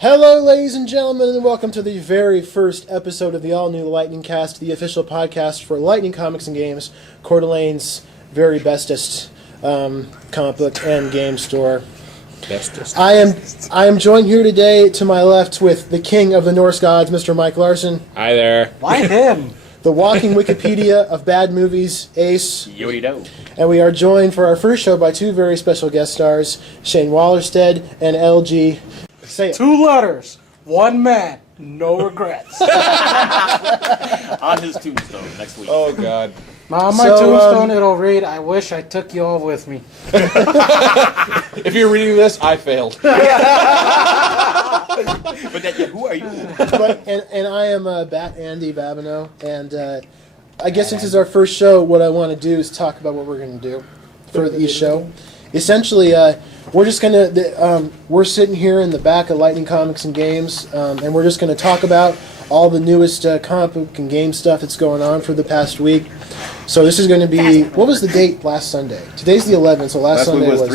Hello, ladies and gentlemen, and welcome to the very first episode of the all-new Lightning Cast, the official podcast for Lightning Comics and Games, Coeur d'Alene's very bestest comic book and game store. Bestest. I am joined here today to my left with the king of the Norse gods, Mr. Mike Larson. Hi there. Why him? The walking Wikipedia of bad movies, Ace. Yo-do. And we are joined for our first show by two very special guest stars, Shane Wallerstead and LG. Say it. 2 letters, 1 man, no regrets. On his tombstone next week. Oh, God. Now, on my tombstone, it'll read, I wish I took you all with me. If you're reading this, I failed. But who are you? And I am Bat Andy Babineau, and I guess since it's our first show, what I want to do is talk about what we're going to do for each show. Essentially, we're just going to, we're sitting here in the back of Lightning Comics and Games, and we're just going to talk about all the newest comic book and game stuff that's going on for the past week. So this is going to be, what was the date last Sunday? Today's the 11th, so last Sunday was the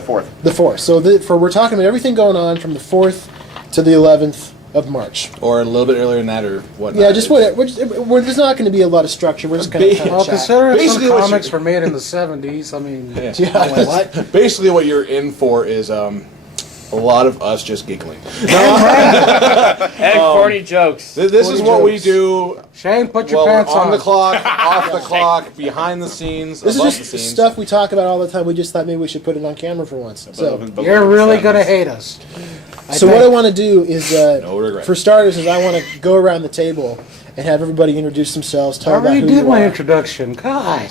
4th. The 4th. So we're talking about everything going on from the 4th to the 11th of March. Or a little bit earlier than that, or whatnot. Yeah, just what. There's not going to be a lot of structure. We're just going to Well, chat. considering Basically, some what comics you- were made in the 70s, I mean... Yeah. What? Basically, what you're in for is a lot of us just giggling. And corny jokes. This is what we do Shane, put your while we're pants on on. the clock, off the clock, behind the scenes, This above is the just scenes. stuff we talk about all the time. We just thought maybe we should put it on camera for once. So You're really going to hate us. what I want to do is, No regret. for starters, is I want to go around the table and have everybody introduce themselves, I tell about already who did you my are. introduction. God.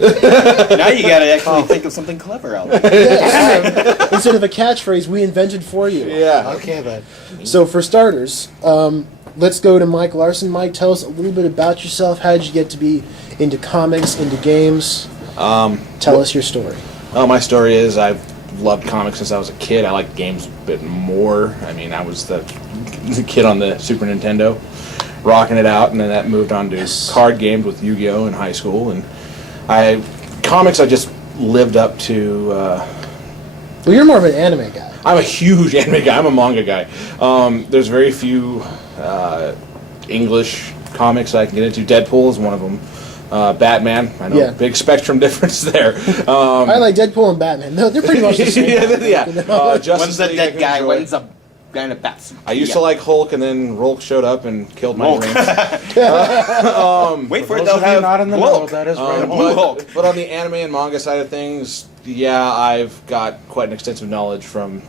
Now you gotta actually think of something clever out there. Yes. Instead of a catchphrase we invented for you. Yeah. Okay, then. So for starters, let's go to Mike Larson. Mike, tell us a little bit about yourself. How did you get to be into comics, into games? Tell us your story. My story is I've loved comics since I was a kid. I liked games a bit more. I mean, I was the kid on the Super Nintendo, rocking it out, and then that moved on to card games with Yu-Gi-Oh! In high school, and comics I just lived up to. Well, you're more of an anime guy. I'm a huge anime guy. I'm a manga guy. There's very few English comics I can get into. Deadpool is one of them. Batman, I know, Yeah. big spectrum difference there. I like Deadpool and Batman. No, they're pretty much the same. yeah. Justice When's the League I dead can guy? enjoy. When's the guy in a bat? I used to like Hulk, and then Rolk showed up and killed my Hulk. dreams. Wait for it, Those they'll of you have not in the know, Hulk. that is right. Blue Hulk. But on the anime and manga side of things, yeah, I've got quite an extensive knowledge from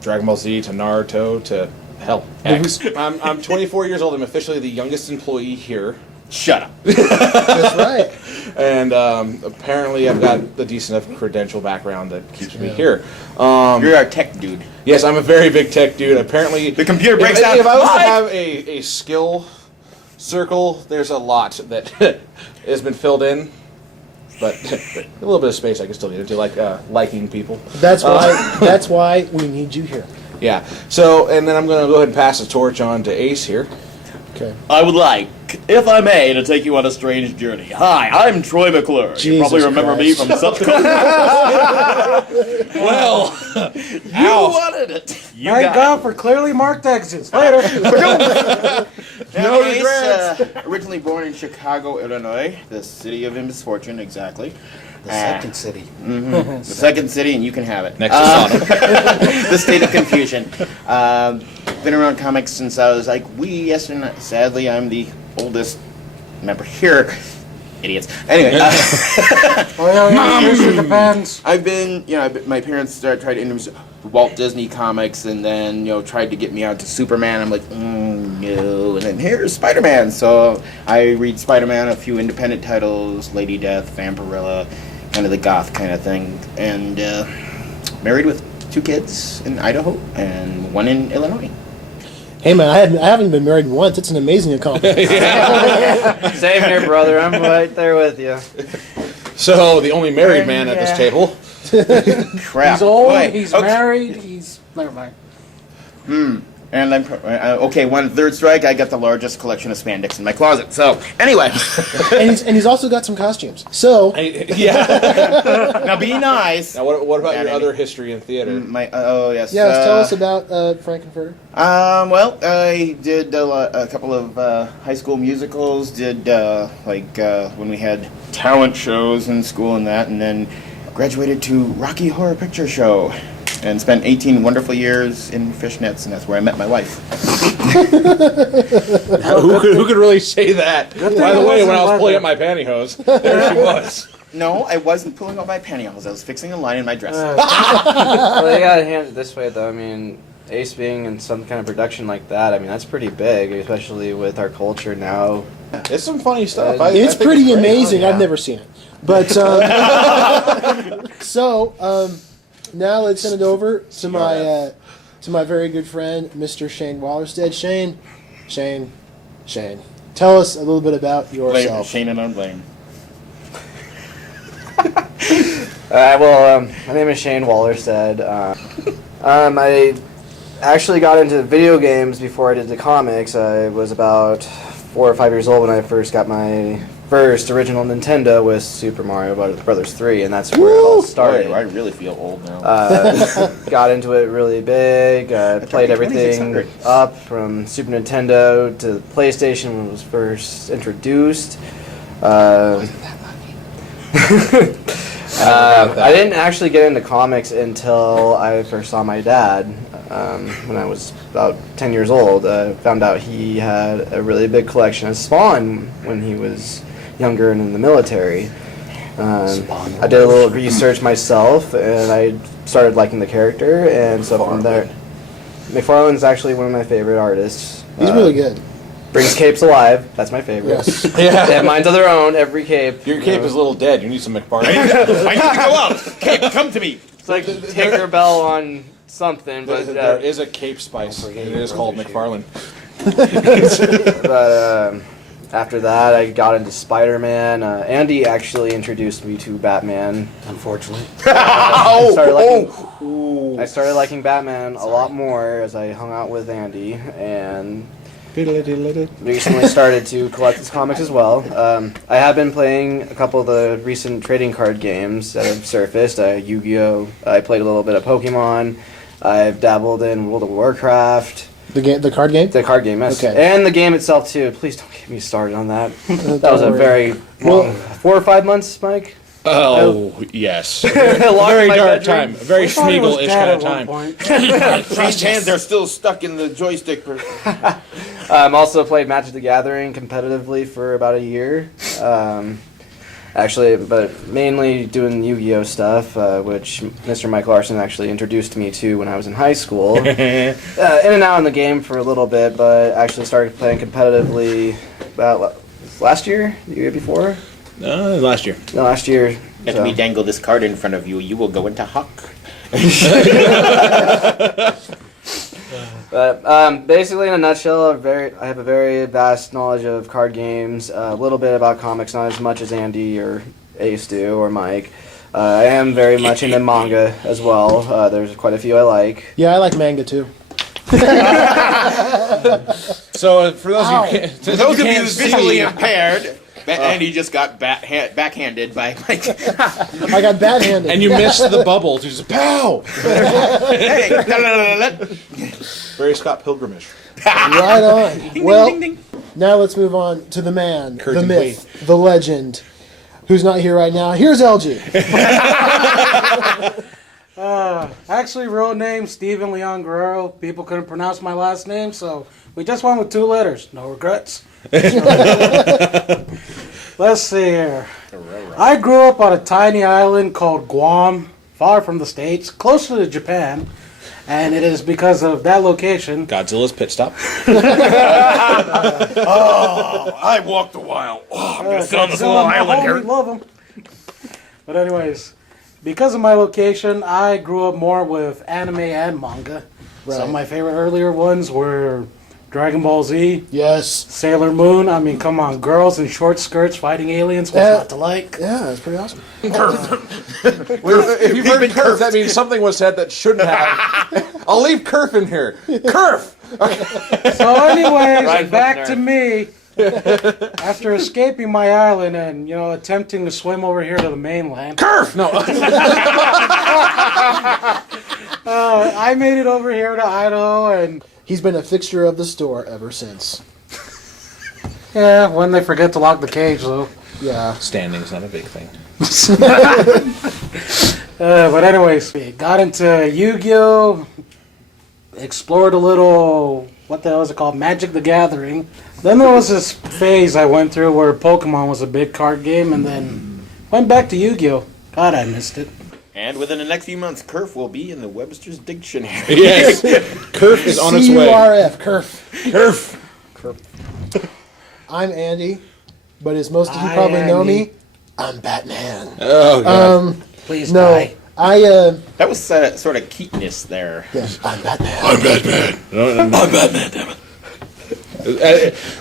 Dragon Ball Z to Naruto to hell, X. I'm 24 years old. I'm officially the youngest employee here. Shut up. That's right. And apparently I've got the decent enough credential background that keeps me here. You're our tech dude. Yes, I'm a very big tech dude. Apparently, The computer breaks if, down. If I was to Mike! have a skill circle, there's a lot that has been filled in. But a little bit of space I can still get into, like liking people. That's why we need you here. Yeah. So, and then I'm going to go ahead and pass the torch on to Ace here. Okay. I would like, if I may, to take you on a strange journey. Hi, I'm Troy McClure. You Jesus probably remember me Christ. from something. Well, you wanted it. You Thank got God for clearly marked exits. Later. No regrets. Originally born in Chicago, Illinois, the city of misfortune, exactly. The second city. The second city, and you can have it. Next to Sodom. The state of confusion. Been around comics since I was like wee yesterday. Sadly, I'm the oldest member here. Idiots. Anyway, Oh, yeah, it depends. I've been, my parents tried to introduce Walt Disney comics, and then, tried to get me out to Superman. I'm like, no. And then here's Spider-Man. So I read Spider-Man, a few independent titles, Lady Death, Vampirella, kind of the goth kind of thing. And married with 2 kids in Idaho and 1 in Illinois. Hey man, I haven't been married once. It's an amazing accomplishment. Same here, brother. I'm right there with you. So, the only married man at this table. Crap. He's old, Boy, he's okay. married, he's... Never mind. And I'm okay. One third strike. I got the largest collection of spandex in my closet. So anyway, and he's also got some costumes. So Yeah. now be nice. Now, what about your Andy. other history in theater? My oh yes. yeah, tell us about Frankenfurter. Well, I did a couple of high school musicals. Did when we had talent shows in school and that, and then graduated to Rocky Horror Picture Show. And spent 18 wonderful years in fishnets, and that's where I met my wife. Who could really say that? By the it way, when wasn't I was pulling leather. up my pantyhose, there she was. No, I wasn't pulling out my pantyhose. I was fixing a line in my dress. Well, they gotta hand it this way, though. I mean, Ace being in some kind of production like that, I mean, that's pretty big, especially with our culture now. It's some funny stuff. It's think pretty great. amazing. Oh, yeah. I've never seen it, but now let's send it over to my very good friend, Mr. Shane Wallerstead. Shane, tell us a little bit about Blame yourself. Shane and unblame. My name is Shane Wallerstead. I actually got into video games before I did the comics. I was about 4 or 5 years old when I first got my first original Nintendo with Super Mario Brothers 3, and that's where it all started. Boy, I really feel old now. Got into it really big. Played everything 2600. up from Super Nintendo to PlayStation when it was first introduced. I didn't actually get into comics until I first saw my dad when I was about 10 years old. Found out he had a really big collection of Spawn when he was younger and in the military. I did a little research myself, and I started liking the character, and so from there, McFarlane's actually one of my favorite artists. He's really good. Brings capes alive. That's my favorite. Yes. They have minds of their own. Every cape. Your cape is a little dead. You need some McFarlane. I need to go out. Cape, come to me. It's like Tinkerbell on something, but There is a cape spice. It is called McFarlane. But after that, I got into Spider-Man. Andy actually introduced me to Batman. Unfortunately. I started liking Batman a lot more as I hung out with Andy, and recently started to collect his comics as well. I have been playing a couple of the recent trading card games that have surfaced. Yu-Gi-Oh! I played a little bit of Pokemon. I've dabbled in World of Warcraft. The card game. The card game, yes. Okay. And the game itself, too. Please don't get me started on that. That Don't was a worry. very long, 4 or 5 months, Mike? Oh, yes. Locked Very in my dark bedroom. time. Very I thought he was Schmiegel-ish dead kind of at one time. point. His hands are still stuck in the joystick. Also played Magic the Gathering competitively for about a year. Actually, but mainly doing Yu-Gi-Oh stuff, which Mr. Mike Larson actually introduced me to when I was in high school. In and out in the game for a little bit, but actually started playing competitively about last year, the year before? Last year. No, last year. Let so. me dangle this card in front of you. You will go into Huck. But basically, in a nutshell, I have a very vast knowledge of card games, a little bit about comics, not as much as Andy or Ace do, or Mike. I am very much into manga as well. There's quite a few I like. Yeah, I like manga too. So for those of you, For those of you visually impaired, Andy just got backhanded by Mike. I got bad-handed. and you missed the bubble, just pow! Hey, Very Scott Pilgrimish. Right on. Well, now let's move on to the man, the Curtain myth, the legend, who's not here right now. Here's LG. Actually, real name Steven Leon Guerrero. People couldn't pronounce my last name, so we just went with 2 letters. No regrets. Let's see here. I grew up on a tiny island called Guam, far from the States, closer to Japan, and it is because of that location. Godzilla's pit stop. I walked a while. Oh, I'm gonna sit on this little island We here. love them. But anyways, because of my location, I grew up more with anime and manga. Some of my favorite earlier ones were Dragon Ball Z, Yes. Sailor Moon. I mean, come on, girls in short skirts fighting aliens. What's Yeah. not to like? Yeah, that's pretty awesome. If you've heard Kerf, that means something was said that shouldn't have. I'll leave Kerf in here. Kerf! So, anyways, Right, back nerd. to me. After escaping my island and attempting to swim over here to the mainland, Kerf! No. I made it over here to Idaho, and He's been a fixture of the store ever since. yeah, when they forget to lock the cage, though. Yeah. Standing's not a big thing. But anyways, we got into Yu-Gi-Oh, explored a little, what the hell is it called, Magic the Gathering. Then there was this phase I went through where Pokemon was a big card game, and then went back to Yu-Gi-Oh. God, I missed it. And within the next few months, Kerf will be in the Webster's Dictionary. Yes. Kerf is on its way. CURF, Kerf. Kerf. I'm Andy, but as most of you Hi, probably know Andy. me, I'm Batman. Oh, God. Please No, die. That was sort of Keatoness there. yeah, I'm Batman. I'm Batman. I'm Batman, damn it.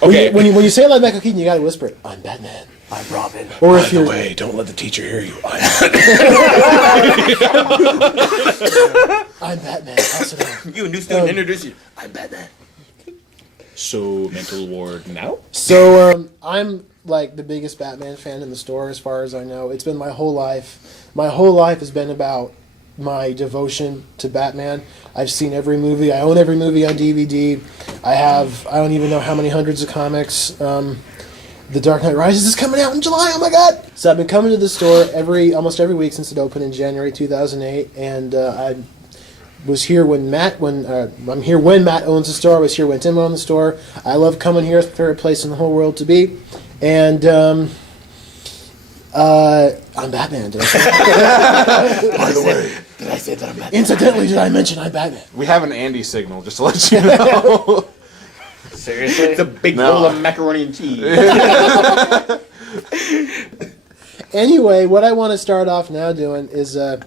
Okay. When you say it like Michael Keaton, you gotta whisper it. I'm Batman. I'm Robin. Or By if the you're way, don't let the teacher hear you. I'm Batman. Pass it on. You, a new student, introduce you. I'm Batman. So, mental ward now? So I'm like the biggest Batman fan in the store, as far as I know. It's been my whole life. My whole life has been about my devotion to Batman. I've seen every movie. I own every movie on DVD. I don't even know how many hundreds of comics. The Dark Knight Rises is coming out in July. Oh my God! So I've been coming to the store almost every week since it opened in January 2008, and I was here when I'm here when Matt owns the store. I was here when Tim owned the store. I love coming here. It's my favorite place in the whole world to be. And I'm Batman. Did I say By the way, Did I say that I'm Batman? Incidentally, did I mention I'm Batman? we have an Andy signal, just to let you know. Seriously? It's a big No. bowl of macaroni and cheese. Anyway, what I want to start off now doing is And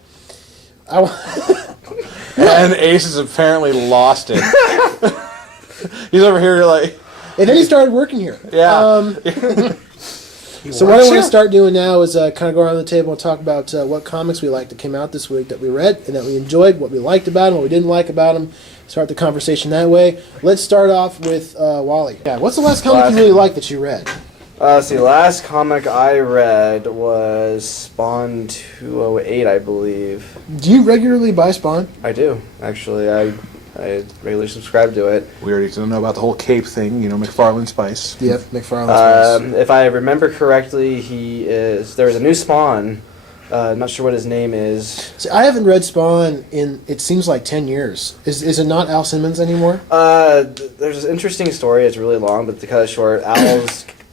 Ace has apparently lost it. He's over here like, and then he started working here. yeah. So what I want to start doing now is kind of go around the table and talk about what comics we liked that came out this week that we read and that we enjoyed, what we liked about them, what we didn't like about them. Start the conversation that way. Let's start off with Wally. Yeah, what's the last comic you really liked that you read? See, last comic I read was Spawn 208, I believe. Do you regularly buy Spawn? I do, actually. I regularly subscribe to it. We already don't know about the whole cape thing, McFarlane Spice. Yep, McFarlane's Spice. If I remember correctly, there was a new Spawn. Not sure what his name is. See, I haven't read Spawn in, it seems like 10 years. Is it not Al Simmons anymore? There's an interesting story. It's really long, but to cut it short,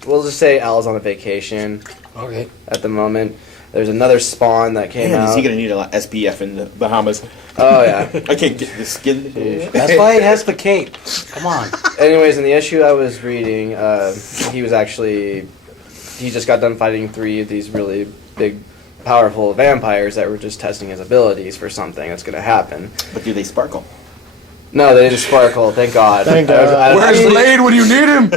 we'll just say Al's on a vacation Okay. at the moment. There's another Spawn that came Man, out. is he gonna need a lot of SPF in the Bahamas? Oh, yeah. I can't get the skin. That's why he has the cape. Come on. Anyways, in the issue I was reading, he just got done fighting 3 of these really big, powerful vampires that were just testing his abilities for something that's going to happen. But do they sparkle? No, they didn't sparkle, thank God. Thank God. Where's Blade when you need him?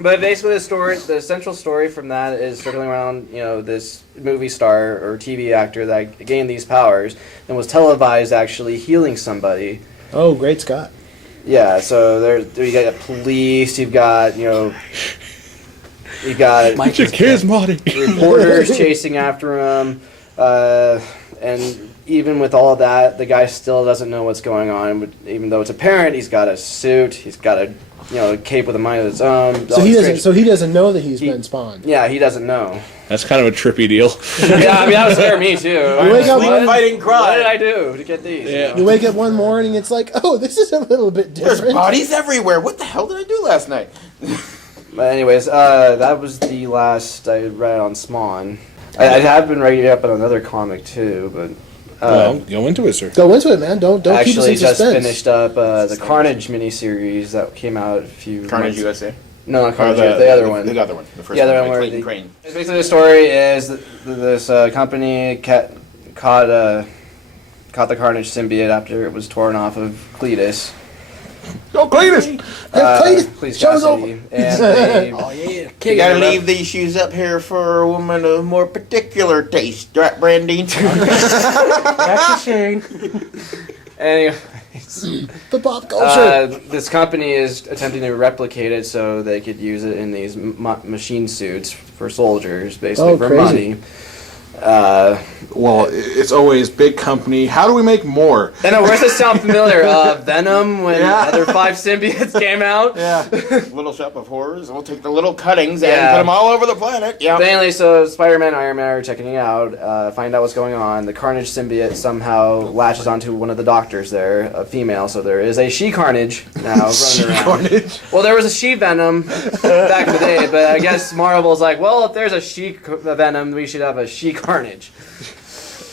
But basically, the central story from that is circling around, this movie star or TV actor that gained these powers and was televised actually healing somebody. Oh, great Scott. Yeah, so you got police, you've got Mike is Kids, Marty. reporters chasing after him, and even with all that, the guy still doesn't know what's going on. Even though it's apparent, he's got a suit, he's got a cape with a mind of his own. So he doesn't know that he's been spawned. Yeah, he doesn't know. That's kind of a trippy deal. Yeah, I mean that would scare me too. You wake up one, Fighting What did crime. I do to get these? Yeah. you wake up one morning, it's like, oh, this is a little bit There's different. bodies everywhere. What the hell did I do last night? But anyways, that was the last I read on Spawn. I have been writing up on another comic too, but Well, go into it, sir. Go into it, man. Don't keep us actually in just suspense. finished up the Carnage miniseries that came out a few Carnage months. USA. No, not Or Carnage, the other one. The other one. The first The other one. one where Clayton the- Crane. Basically, the story is that this company caught the Carnage symbiote after it was torn off of Cletus, Go Cletus! Police Show's Cassidy. And they, Oh yeah. You gotta leave these shoes up here for a woman of more particular taste, right, Brandy? That's a shame. anyways, The pop culture. this company is attempting to replicate it so they could use it in these machine suits for soldiers, basically Oh, for crazy. money. Uh, Well, it's always big company. How do we make more? I know, where's this sound familiar? Venom, when the other 5 symbiotes came out. Yeah. Little Shop of Horrors. We'll take the little cuttings Yeah. and put them all over the planet. Yeah. But anyway, so Spider-Man, Iron Man are checking it out, find out what's going on. The Carnage symbiote somehow latches onto one of the doctors there, a female, so there is a She-Carnage now running around. Carnage. Well, there was a She-Venom back in the day, but I guess Marvel's like, well, if there's a She-Venom, we should have a She-Carnage.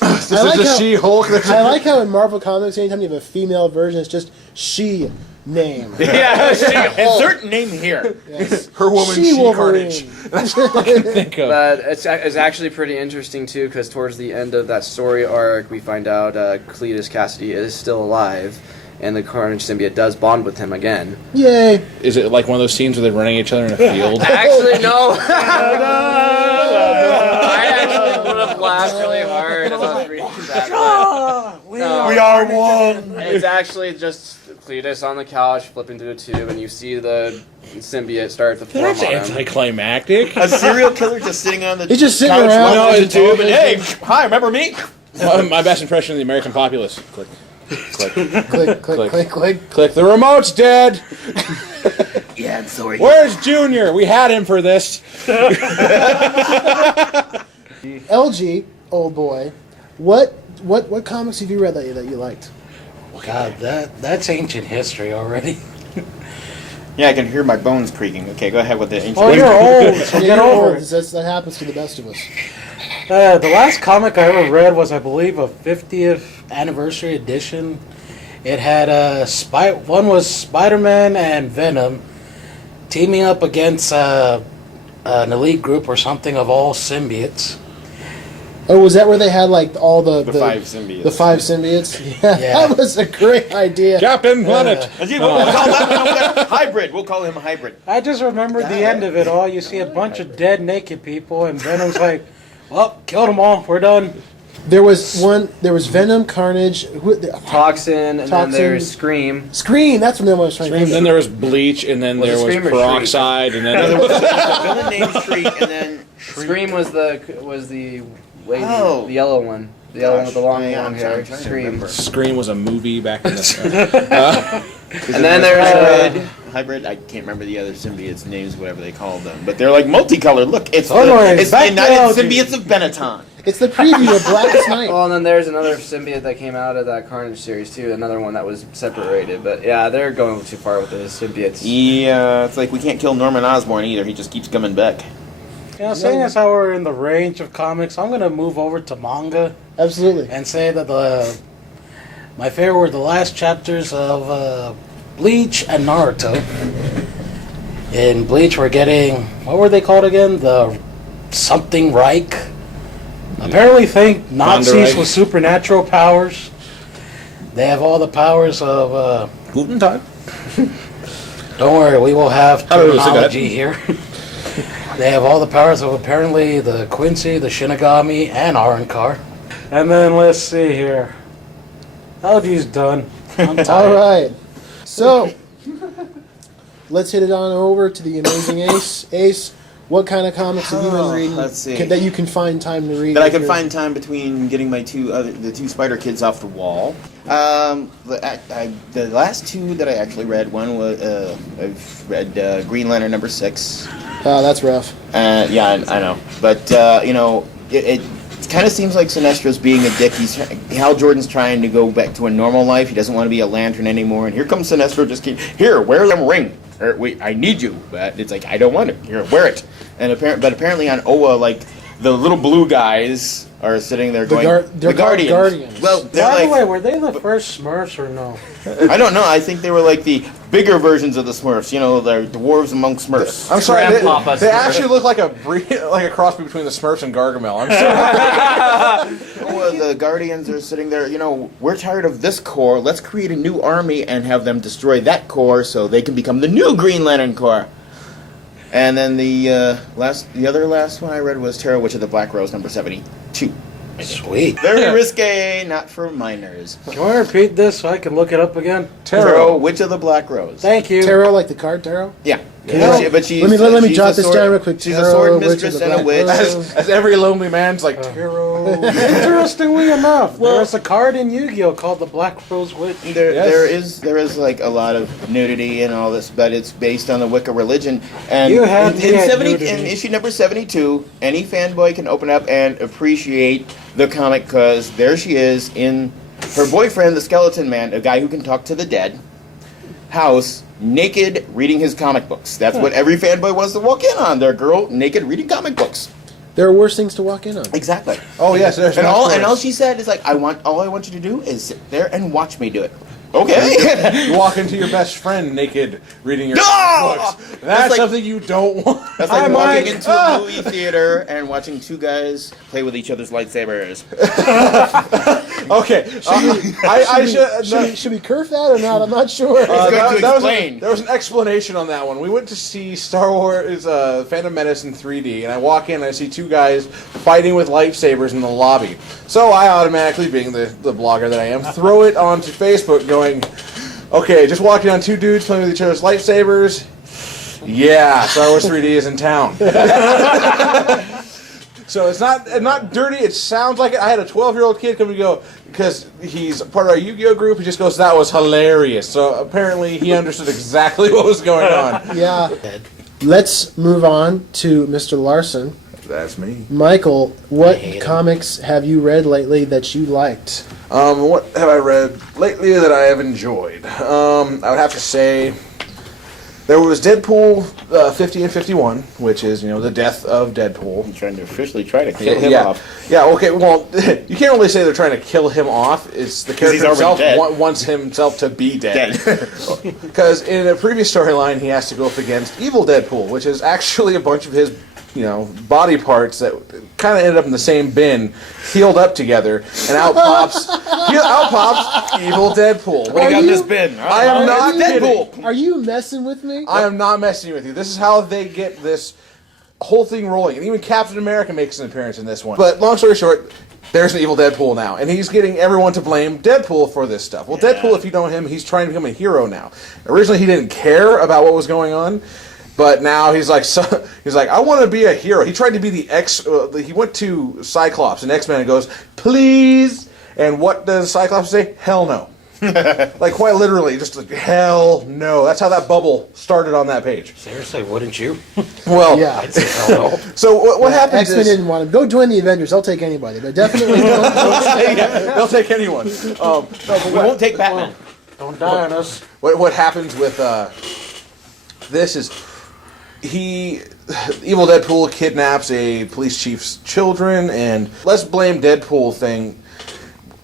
This I is like the how- She-Hulk. I like how in Marvel Comics, anytime you have a female version, it's just she name. Yeah, Insert name here. Yes. Her woman She Wolverine. She-Carnage. That's what I can think of. But it's actually pretty interesting, too, because towards the end of that story arc, we find out Cletus Cassidy is still alive, and the Carnage symbiote does bond with him again. Yay. Is it like one of those scenes where they're running each other in a field? Actually, no. I actually would have laughed really hard as I was reading that. No. We are one. It's actually just Cletus on the couch flipping through a tube, and you see the symbiote start to form That's on him. anticlimactic. A serial killer just sitting on the He's just sitting couch around. watching No, the tube and hey, television. hi, remember me? My best impression of the American populace. Click. Click. Click, click, click, click. Click. The remote's dead. Yeah, sorry. Where's Junior? We had him for this. LG, old boy, what comics have you read that you liked? God, that's ancient history already. Yeah, I can hear my bones creaking. Okay, go ahead with the ancient. Oh, you're old, so Yeah, get you're over old. it. That happens to the best of us. The last comic I ever read was, I believe, a 50th anniversary edition. It had one was Spider-Man and Venom teaming up against an elite group or something of all symbiotes. Oh, was that where they had like all the 5 symbiotes. The 5 symbiotes? Yeah, Yeah. that was a great idea. Captain Planet. We'll call that hybrid. We'll call him a hybrid. I just remember the end of it all. You see a bunch of dead naked people, and Venom's like, well, killed them all. We're done. There was Venom, Carnage, Toxin, and then Toxin. there's Scream. Scream. That's what I was trying to think Then of. there was Bleach, and then Was there it was Scream or Peroxide, and There then was a villain named Shriek, and then Scream was the lady, Oh. the yellow one. The yellow one with the long Yeah, long I'm hair. trying to Scream. remember. Scream was a movie back in the. And then there's hybrid. I can't remember the other symbiotes' names, whatever they called them, but they're like multicolored. Look, it's Don't worry, it's the back United down, Symbiotes of Benetton. It's the preview of Blackest Night. well, and then there's another symbiote that came out of that Carnage series too. Another one that was separated, but yeah, they're going too far with the symbiotes. Yeah, it's like we can't kill Norman Osborn either. He just keeps coming back. You know, seeing as how we're in the range of comics, I'm going to move over to manga Absolutely. and say that my favorite were the last chapters of Bleach and Naruto. In Bleach, we're getting, what were they called again? The something Reich. Apparently think Nazis Reich. with supernatural powers. They have all the powers of, Guten Tag. don't worry, we will have Hello, terminology here. They have all the powers of apparently the Quincy, the Shinigami, and Arankar. And then let's see here. LG's done. I'm All tired. right. So, let's hit it on over to the Amazing Ace. Ace, what kind of comics have you been reading let's see. that you can find time to read? That I if can you're- find time between getting my the two Spider Kids off the wall. The last two that I actually read, one was I've read Green Lantern #6. Oh, that's rough. Yeah, I know, but you know, it kind of seems like Sinestro's being a dick. Hal Jordan's trying to go back to a normal life. He doesn't want to be a Lantern anymore, and here comes Sinestro. Here, wear them ring. Or, wait, I need you. But it's like I don't want it. Here, wear it. And apparently on Oa, like the little blue guys are sitting there going, they're the called Guardians. Guardians. Well, they're By the like, way, were they the first Smurfs or no? I don't know. I think they were like the bigger versions of the Smurfs. You know, the dwarves among Smurfs. I'm sorry. Grandpapa They Smurf. actually look like a cross between the Smurfs and Gargamel. I'm sorry. the Guardians are sitting there, we're tired of this Corps. Let's create a new army and have them destroy that Corps so they can become the new Green Lantern Corps. And then the other last one I read was Tarot Witch of the Black Rose, number 72. Sweet. Very risque, not for minors. Can you repeat this so I can look it up again? Tarot Witch of the Black Rose. Thank you. Tarot, like the card tarot? Yeah. Yeah. But she's, Let me she's jot a this sword- down real quick. She's a Tarot, sword Witch of mistress the and a Black witch. Rose. As every lonely man's like tarot. Interestingly enough, there's a card in Yu-Gi-Oh called the Black Rose Witch. There is like a lot of nudity and all this, but it's based on the Wicca religion. And You had me at in nudity. issue number 72, any fanboy can open up and appreciate the comic because there she is in her boyfriend, the Skeleton Man, a guy who can talk to the dead, house, naked, reading his comic books. That's what every fanboy wants to walk in on. Their girl naked reading comic books. There are worse things to walk in on. Exactly. Oh yes, there's And much all worse. she said is like, all I want you to do is sit there and watch me do it. Okay. You walk into your best friend naked, reading your No! books. That's That's like- something you don't want. That's like Hi, walking Mike. into a movie theater and watching two guys play with each other's lightsabers. Okay, I should. Should we curve that or not? I'm not sure. going to There explain. was an explanation on that one. We went to see Star Wars Phantom Menace in 3D, and I walk in and I see two guys fighting with lightsabers in the lobby. So I automatically, being the blogger that I am, throw it onto Facebook going, okay, just walking on two dudes playing with each other's lightsabers. Yeah, Star Wars 3D is in town. So it's not dirty. It sounds like it. I had a 12-year-old kid come and go because he's part of our Yu-Gi-Oh group. He just goes, "That was hilarious." So apparently he understood exactly what was going on. Yeah. Let's move on to Mr. Larson. That's me. Michael, what hate him. comics have you read lately that you liked? What have I read lately that I have enjoyed? I would have to say there was Deadpool 50 and 51, which is the death of Deadpool. I'm trying to officially try to kill him yeah. off. Yeah, okay, well, you can't really say they're trying to kill him off. It's the character he's already himself dead. wants himself to be dead. Dead. Because in a previous storyline, he has to go up against Evil Deadpool, which is actually a bunch of his, body parts that kind of ended up in the same bin, healed up together, and out pops Evil Deadpool. What do you got in you- this bin? I am not Deadpool. kidding. Are you messing with me? I am not messing with you. This is how they get this whole thing rolling. And even Captain America makes an appearance in this one. But long story short, there's an evil Deadpool now. And he's getting everyone to blame Deadpool for this stuff. Well, Deadpool, if you know him, he's trying to become a hero now. Originally, he didn't care about what was going on. But now he's like, I want to be a hero. He tried to be the he went to Cyclops and X-Men and goes, please. And what does Cyclops say? Hell no. Like quite literally, just like hell no. That's how that bubble started on that page. Seriously, wouldn't you? Well, Yeah. so what happens X-Men is didn't want him. Go join the Avengers. They'll take anybody, but definitely don't. they'll take anyone. No, but We won't take Batman. Don't die on us. what happens with this is Evil Deadpool kidnaps a police chief's children, and let's blame Deadpool thing.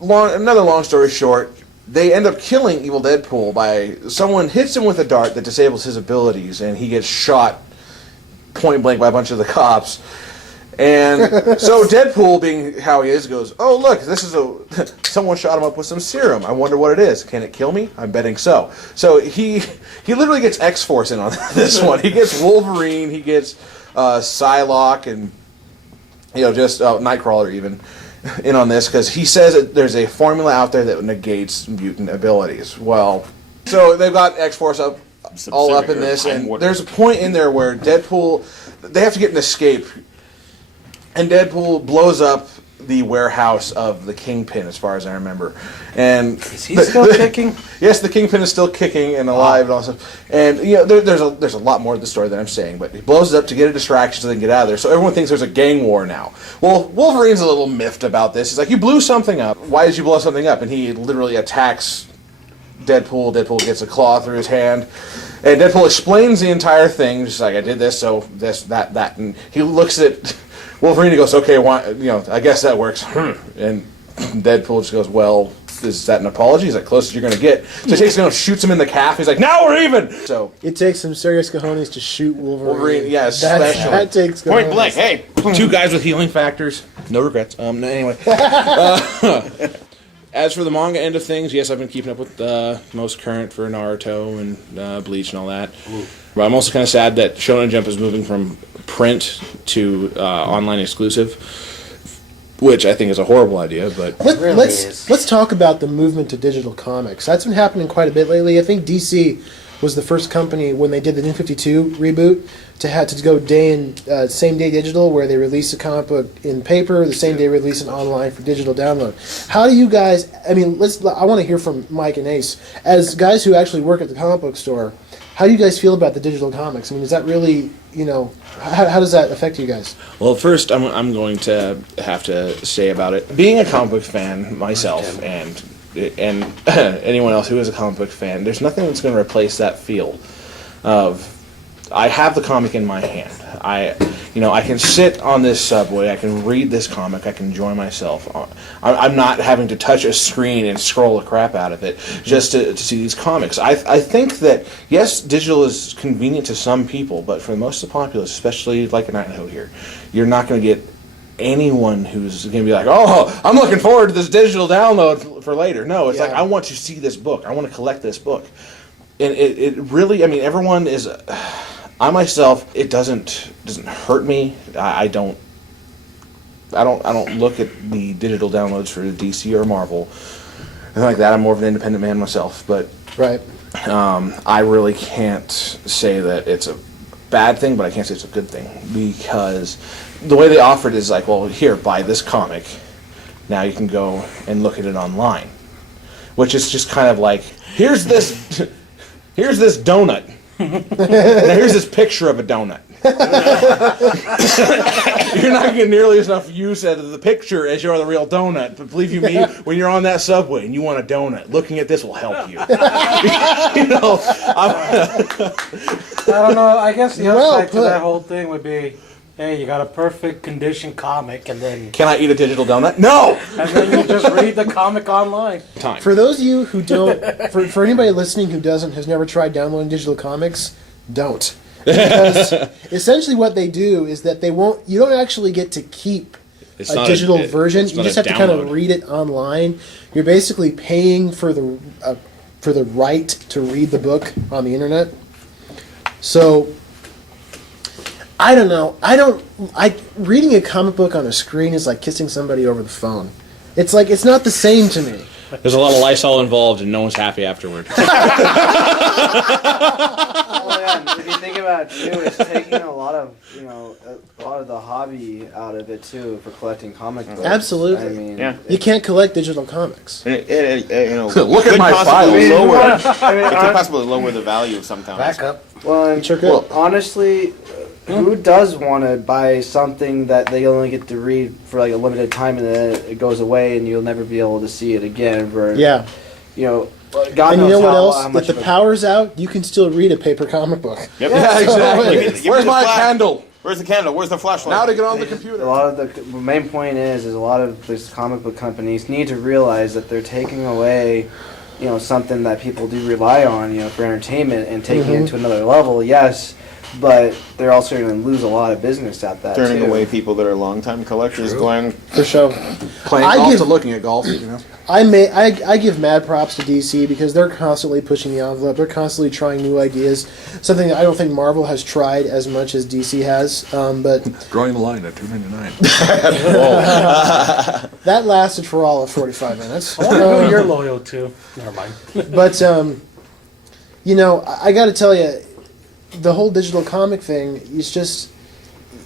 Another long story short, they end up killing Evil Deadpool by someone hits him with a dart that disables his abilities, and he gets shot point blank by a bunch of the cops. And so Deadpool, being how he is, goes, "Oh look, this is someone shot him up with some serum. I wonder what it is. Can it kill me? I'm betting so." So he literally gets X-Force in on this one. He gets Wolverine, he gets Psylocke, and just Nightcrawler even in on this because he says that there's a formula out there that negates mutant abilities. Well, so they've got X-Force all up in this, and there's a point in there where Deadpool, they have to get an escape. And Deadpool blows up the warehouse of the Kingpin, as far as I remember. And Is he still kicking? Yes, the Kingpin is still kicking and alive and all stuff. And there's a lot more to the story than I'm saying, but he blows it up to get a distraction so they can get out of there. So everyone thinks there's a gang war now. Well, Wolverine's a little miffed about this. He's like, "You blew something up. Why did you blow something up?" And he literally attacks Deadpool. Deadpool gets a claw through his hand. And Deadpool explains the entire thing, just like, "I did this, so this, that." And he looks at Wolverine and goes, "Okay, I guess that works." And Deadpool just goes, "Well, is that an apology? Is that close as you're going to get?" So he takes him and shoots him in the calf. He's like, "Now we're even!" So It takes some serious cojones to shoot Wolverine. Wolverine, yeah, especially. That takes Point cojones. blank. Hey, two guys with healing factors. No regrets. No, anyway. As for the manga end of things, yes, I've been keeping up with the most current for Naruto and Bleach and all that. But I'm also kind of sad that Shonen Jump is moving from print to online exclusive, which I think is a horrible idea. But really is. Let's talk about the movement to digital comics. That's been happening quite a bit lately. I think DC was the first company when they did the New 52 reboot to have to go same day digital, where they release a comic book in paper, the same day release it online for digital download. How do you guys? I mean, I want to hear from Mike and Ace as guys who actually work at the comic book store. How do you guys feel about the digital comics? I mean, is that really, how does that affect you guys? Well, first, I'm going to have to say about it. Being a comic book fan myself, and anyone else who is a comic book fan, there's nothing that's going to replace that feel of I have the comic in my hand. I can sit on this subway. I can read this comic. I can enjoy myself. I'm not having to touch a screen and scroll the crap out of it just to see these comics. I think that, yes, digital is convenient to some people, but for most of the populace, especially like in Idaho here, you're not going to get anyone who's going to be like, oh, I'm looking forward to this digital download for later. No, it's like, I want to see this book. I want to collect this book. And it really, I mean, everyone is... I myself, it doesn't hurt me. I don't look at the digital downloads for DC or Marvel, and like that. I'm more of an independent man myself, but Right. I really can't say that it's a bad thing, but I can't say it's a good thing, because the way they offer it is like, well, here, buy this comic. Now you can go and look at it online, which is just kind of like, here's this donut. Now here's this picture of a donut. You're not getting nearly as enough use out of the picture as you are the real donut. But believe you me, when you're on that subway and you want a donut, looking at this will help you. I don't know. I guess the Well upside to put. that whole thing would be, hey, you got a perfect condition comic, and then Can I eat a digital donut? No! you just read the comic online. Time. For those of you who don't, for anybody listening who has never tried downloading digital comics, don't. Because essentially what they do is that you don't actually get to keep It's a not digital it's version. not You just a have to kind of download. read it online. You're basically paying for the right to read the book on the internet. So I don't know. Reading a comic book on a screen is like kissing somebody over the phone. It's like, it's not the same to me. There's a lot of Lysol involved and no one's happy afterward. Well, yeah, if you think about it too, it's taking a lot of the hobby out of it too for collecting comic books. Absolutely. I mean, Yeah. You can't collect digital comics. Look at could my possibly files. Lower, it could possibly lower the value of some comics. Back up. Well, and, Sure could. well, honestly, who does want to buy something that they only get to read for like a limited time and then it goes away and you'll never be able to see it again? For Yeah. God And you knows know what how else? If much the of a- power's out, you can still read a paper comic book. Yep. Yeah, exactly. Give me Where's the my flash. candle? Where's the candle? Where's the flashlight? Now to get on the A computer. lot of the main point is a lot of these comic book companies need to realize that they're taking away, something that people do rely on, for entertainment and taking it to another level. Yes, but they're also going to lose a lot of business at that. Turning too. away people that are longtime collectors, going. For sure. Playing I golf give- to looking at golf, I give mad props to DC because they're constantly pushing the envelope. They're constantly trying new ideas. Something that I don't think Marvel has tried as much as DC has. But Drawing the line at $2.99. that lasted for all of 45 minutes. I wonder who you're loyal to. Never mind. But I got to tell you, the whole digital comic thing is just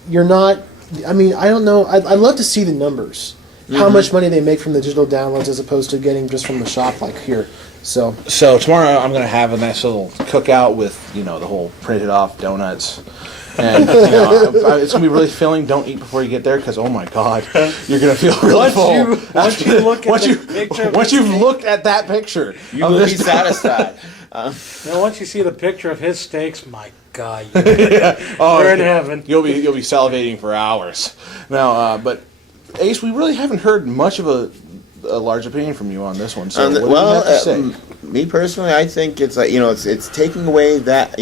you're not. I mean, I don't know. I'd love to see the numbers. How much money they make from the digital downloads as opposed to getting just from the shop like here. So Tomorrow I'm going to have a nice little cookout with, the whole printed off donuts. And, it's going to be really filling. Don't eat before you get there because, oh my God, you're going to feel really full. Once you look at the picture of Once his you've looked at that picture, You of will be this- satisfied. Once you see the picture of his steaks, my God, Oh, you're in heaven. You'll be salivating for hours. Now, but Ace, we really haven't heard much of a large opinion from you on this one. So what do you have to say? Me personally, I think it's like it's taking away that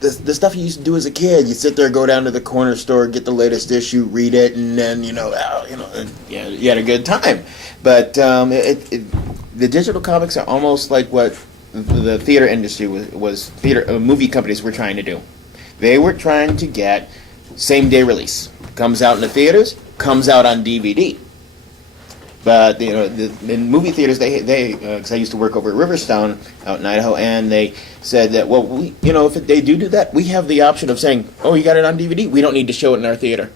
the stuff you used to do as a kid. You sit there, go down to the corner store, get the latest issue, read it, and then you had a good time. But the digital comics are almost like what the theater industry was movie companies were trying to do. They were trying to get same day release. Comes out in the theaters, comes out on DVD. But in movie theaters, they because I used to work over at Riverstone out in Idaho, and they said that if they do that, we have the option of saying, oh, you got it on DVD. We don't need to show it in our theater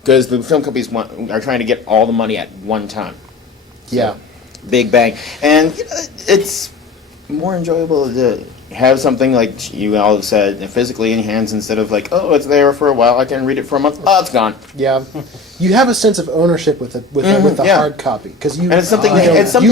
because the film companies are trying to get all the money at one time. Yeah. Big bang, and it's more enjoyable to have something like you all have said physically in your hands instead of like, oh, it's there for a while, I can read it for a month, oh, it's gone. Yeah, you have a sense of ownership with the yeah. hard copy because you And it's something you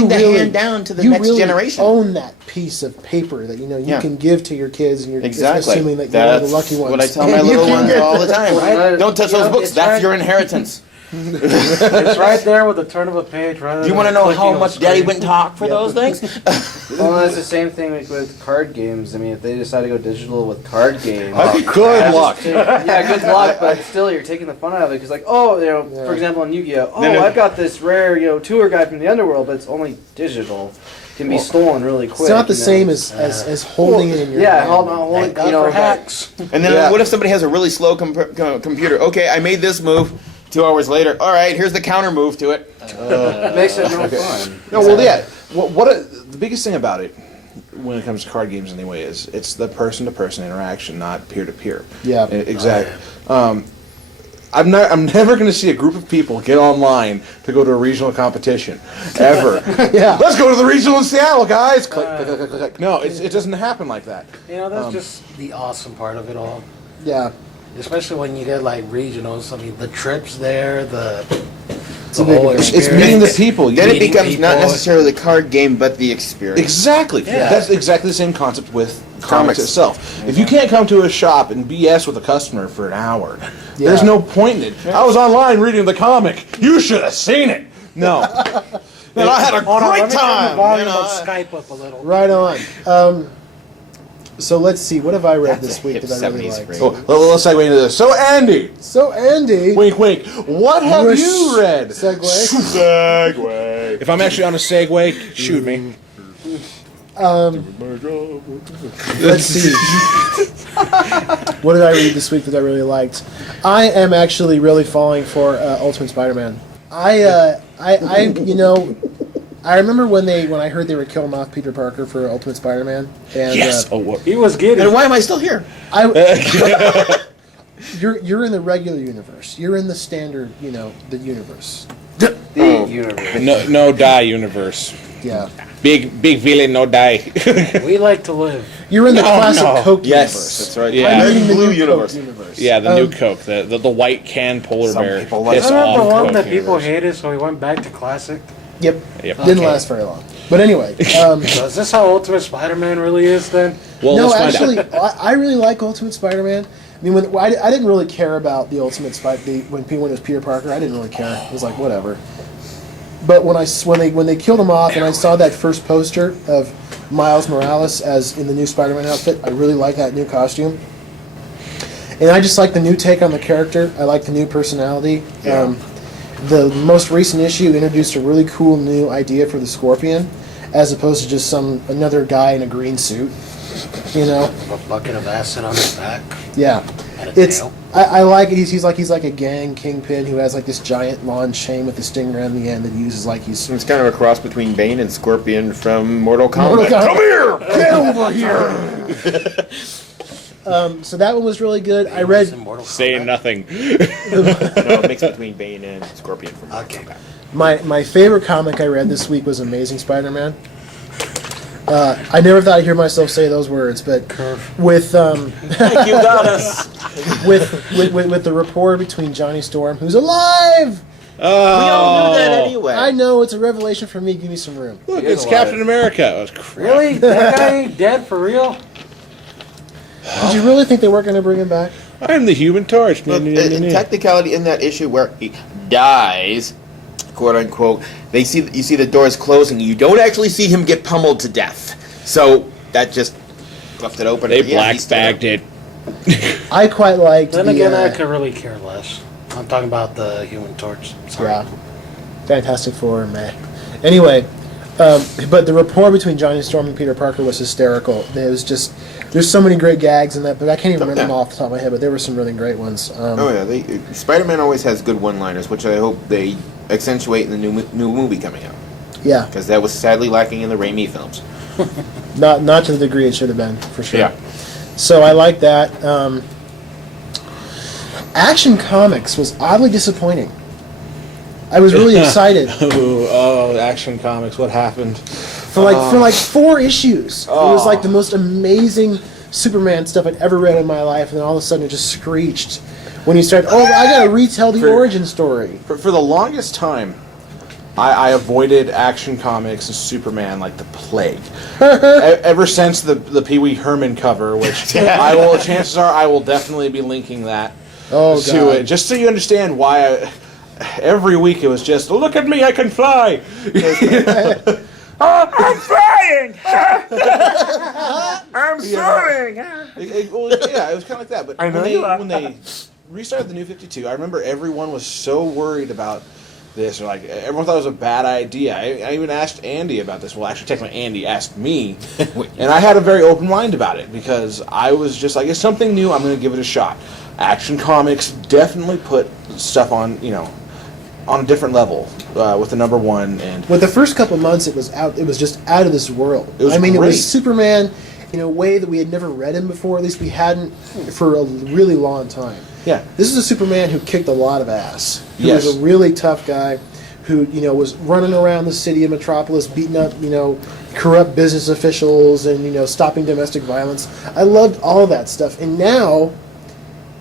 to really- hand down to the you next really generation. Own that piece of paper that you Yeah. can give to your kids, and you're Exactly. assuming that you're one of That's the lucky ones. what I tell my little ones all the time. Right. Don't touch You those know, books. it's That's right. your inheritance. It's right there with the turn of a page. Rather Do you than want to know clicking how on much screen. Daddy went and talked for those things? Well, that's the same thing with card games. I mean, if they decide to go digital with card games, Good luck. yeah, good luck. But still, you're taking the fun out of it because, like, for example, in Yu-Gi-Oh, I've got this rare, tour guide from the underworld, but it's only digital. Can be stolen really quick. It's not the you know? same as holding it in your Yeah, hand. holding, Thank God for hacks. And then Yeah. what if somebody has a really slow computer? Okay, I made this move. 2 hours later, all right, here's the counter move to it. It makes it no fun. No, well, yeah. The biggest thing about it, when it comes to card games anyway, is it's the person-to-person interaction, not peer-to-peer. Yeah. Exactly. I'm never going to see a group of people get online to go to a regional competition, ever. Yeah. Let's go to the regional in Seattle, guys. Click, click, click, click, click. No, it doesn't happen like that. That's just the awesome part of it all. Yeah, Especially when you get like regionals. I mean, the trips there, a the big whole adventure. It's meeting the people. Then it Meeting becomes not people. necessarily the card game, but the experience. Exactly. Yeah. That's exactly the same concept with comics Comics. itself. If you can't come to a shop and BS with a customer for an hour, Yeah. there's no point in it. I was online reading the comic. You should have seen it. No. And I had a Hold on, let great me turn the time. volume you know. of Skype up a little. right on. So let's see. What have I read That's this a week hip that I really 70s liked? phrase. Oh, let's segue into this. So, Andy, So Andy, wink, wink. What have Whoosh. you read? Segue. Segway. If I'm actually on a Segway, shoot me. Let's see. What did I read this week that I really liked? I am actually really falling for Ultimate Spider-Man. I remember when I heard they were killing off Peter Parker for Ultimate Spider-Man. And, Yes. Oh, what? He was getting. And why am I still here? You're in the regular universe. You're in the standard, the universe. The universe. No die universe. Yeah. Big villain, no die. We like to live. You're in the classic no. Coke Yes, universe. that's right. Yeah. I'm in the Blue new universe. Coke universe. Yeah, the new Coke, the white can polar Some bear. people like Piss Isn't that off the one Coke that people universe. hated, so we went back to classic? Yep. Yep. Didn't Okay. last very long. But anyway, So is this how Ultimate Spider-Man really is then? Well, no, let's find actually, out. I really like Ultimate Spider-Man. I mean, I didn't really care about the Ultimate when it was Peter Parker. I didn't really care. It was like whatever. But when they killed him off, and I saw that first poster of Miles Morales as in the new Spider-Man outfit, I really like that new costume. And I just like the new take on the character. I like the new personality. Yeah. The most recent issue introduced a really cool new idea for the Scorpion, as opposed to just another guy in a green suit. A bucket of acid on his back Yeah. and a It's tail. I like it. He's like a gang kingpin who has like this giant lawn chain with the stinger on the end that he uses like he's. It's kind of a cross between Bane and Scorpion from Mortal Kombat. Mortal Kombat. Come here! Get over here! So that one was really good. I read Immortal Saying Kombat. nothing. No, a mix between Bane and Scorpion from Mortal Okay. Kombat. my favorite comic I read this week was Amazing Spider-Man. I never thought I'd hear myself say those words, but with Thank you, got us! with the rapport between Johnny Storm, who's alive. We all knew that anyway. I know it's a revelation for me. Give me some room. Look, He is it's alive. Captain America. Oh, crap. Really? That guy ain't dead for real? Did you really think they weren't going to bring him back? I'm the Human Torch. Look, in technicality, in that issue where he dies, quote unquote, you see the doors closing. You don't actually see him get pummeled to death. So that just left it open. They Yeah, black he's still bagged there. it. I quite liked Then the, again, I could really care less. I'm talking about the Human Torch. Sorry. yeah, Fantastic Four, meh. Anyway, but the rapport between Johnny Storm and Peter Parker was hysterical. It was just, there's so many great gags in that, but I can't even remember them all off the top of my head, but there were some really great ones. Oh yeah, Spider-Man always has good one-liners, which I hope they accentuate in the new movie coming out, Yeah, because that was sadly lacking in the Raimi films. not to the degree it should have been, for sure. Yeah. So I like that. Action Comics was oddly disappointing. I was really excited Oh, Action Comics, what happened? for like 4 issues. It was like the most amazing Superman stuff I'd ever read in my life, and then all of a sudden it just screeched when you started. Oh, I gotta retell the origin story. For the longest time, I avoided Action Comics and Superman like the plague. Ever since the Pee Wee Herman cover, which chances are I will definitely be linking that Oh, to God. it, just so you understand why. Every week it was just, look at me, I can fly. I'm flying. I'm soaring. Well, yeah, it was kind of like that. But when they restarted the New 52, I remember everyone was so worried about this, or like everyone thought it was a bad idea. I even asked Andy about this. Well, actually, technically, Andy asked me, and I had a very open mind about it because I was just like, it's something new. I'm going to give it a shot. Action Comics definitely put stuff on, on a different level with the #1 and. With the first couple months, it was just out of this world. It was It great. was Superman in a way that we had never read him before. At least we hadn't for a really long time. Yeah. This is a Superman who kicked a lot of ass. He Yes. was a really tough guy who, was running around the city of Metropolis, beating up, corrupt business officials and, stopping domestic violence. I loved all that stuff. And now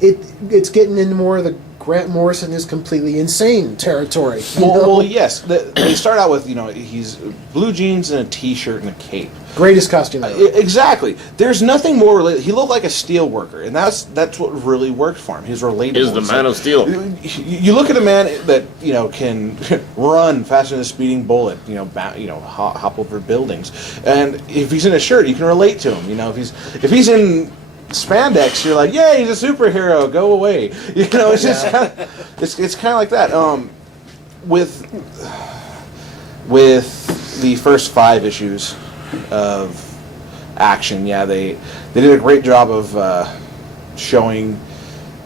it's getting into more of the Grant Morrison is completely insane territory. Well, yes. They start out with, he's blue jeans and a T-shirt and a cape. Greatest costume ever. Exactly. There's nothing more related. He looked like a steel worker, and that's what really worked for him. He's relatable. Is the Man of Steel. You look at a man that can run faster than a speeding bullet. Hop over buildings, and if he's in a shirt, you can relate to him. If he's in spandex, you're like, yeah, he's a superhero. Go away. It's just kind of it's kind of like that. With the first 5 issues of Action, yeah, they did a great job of showing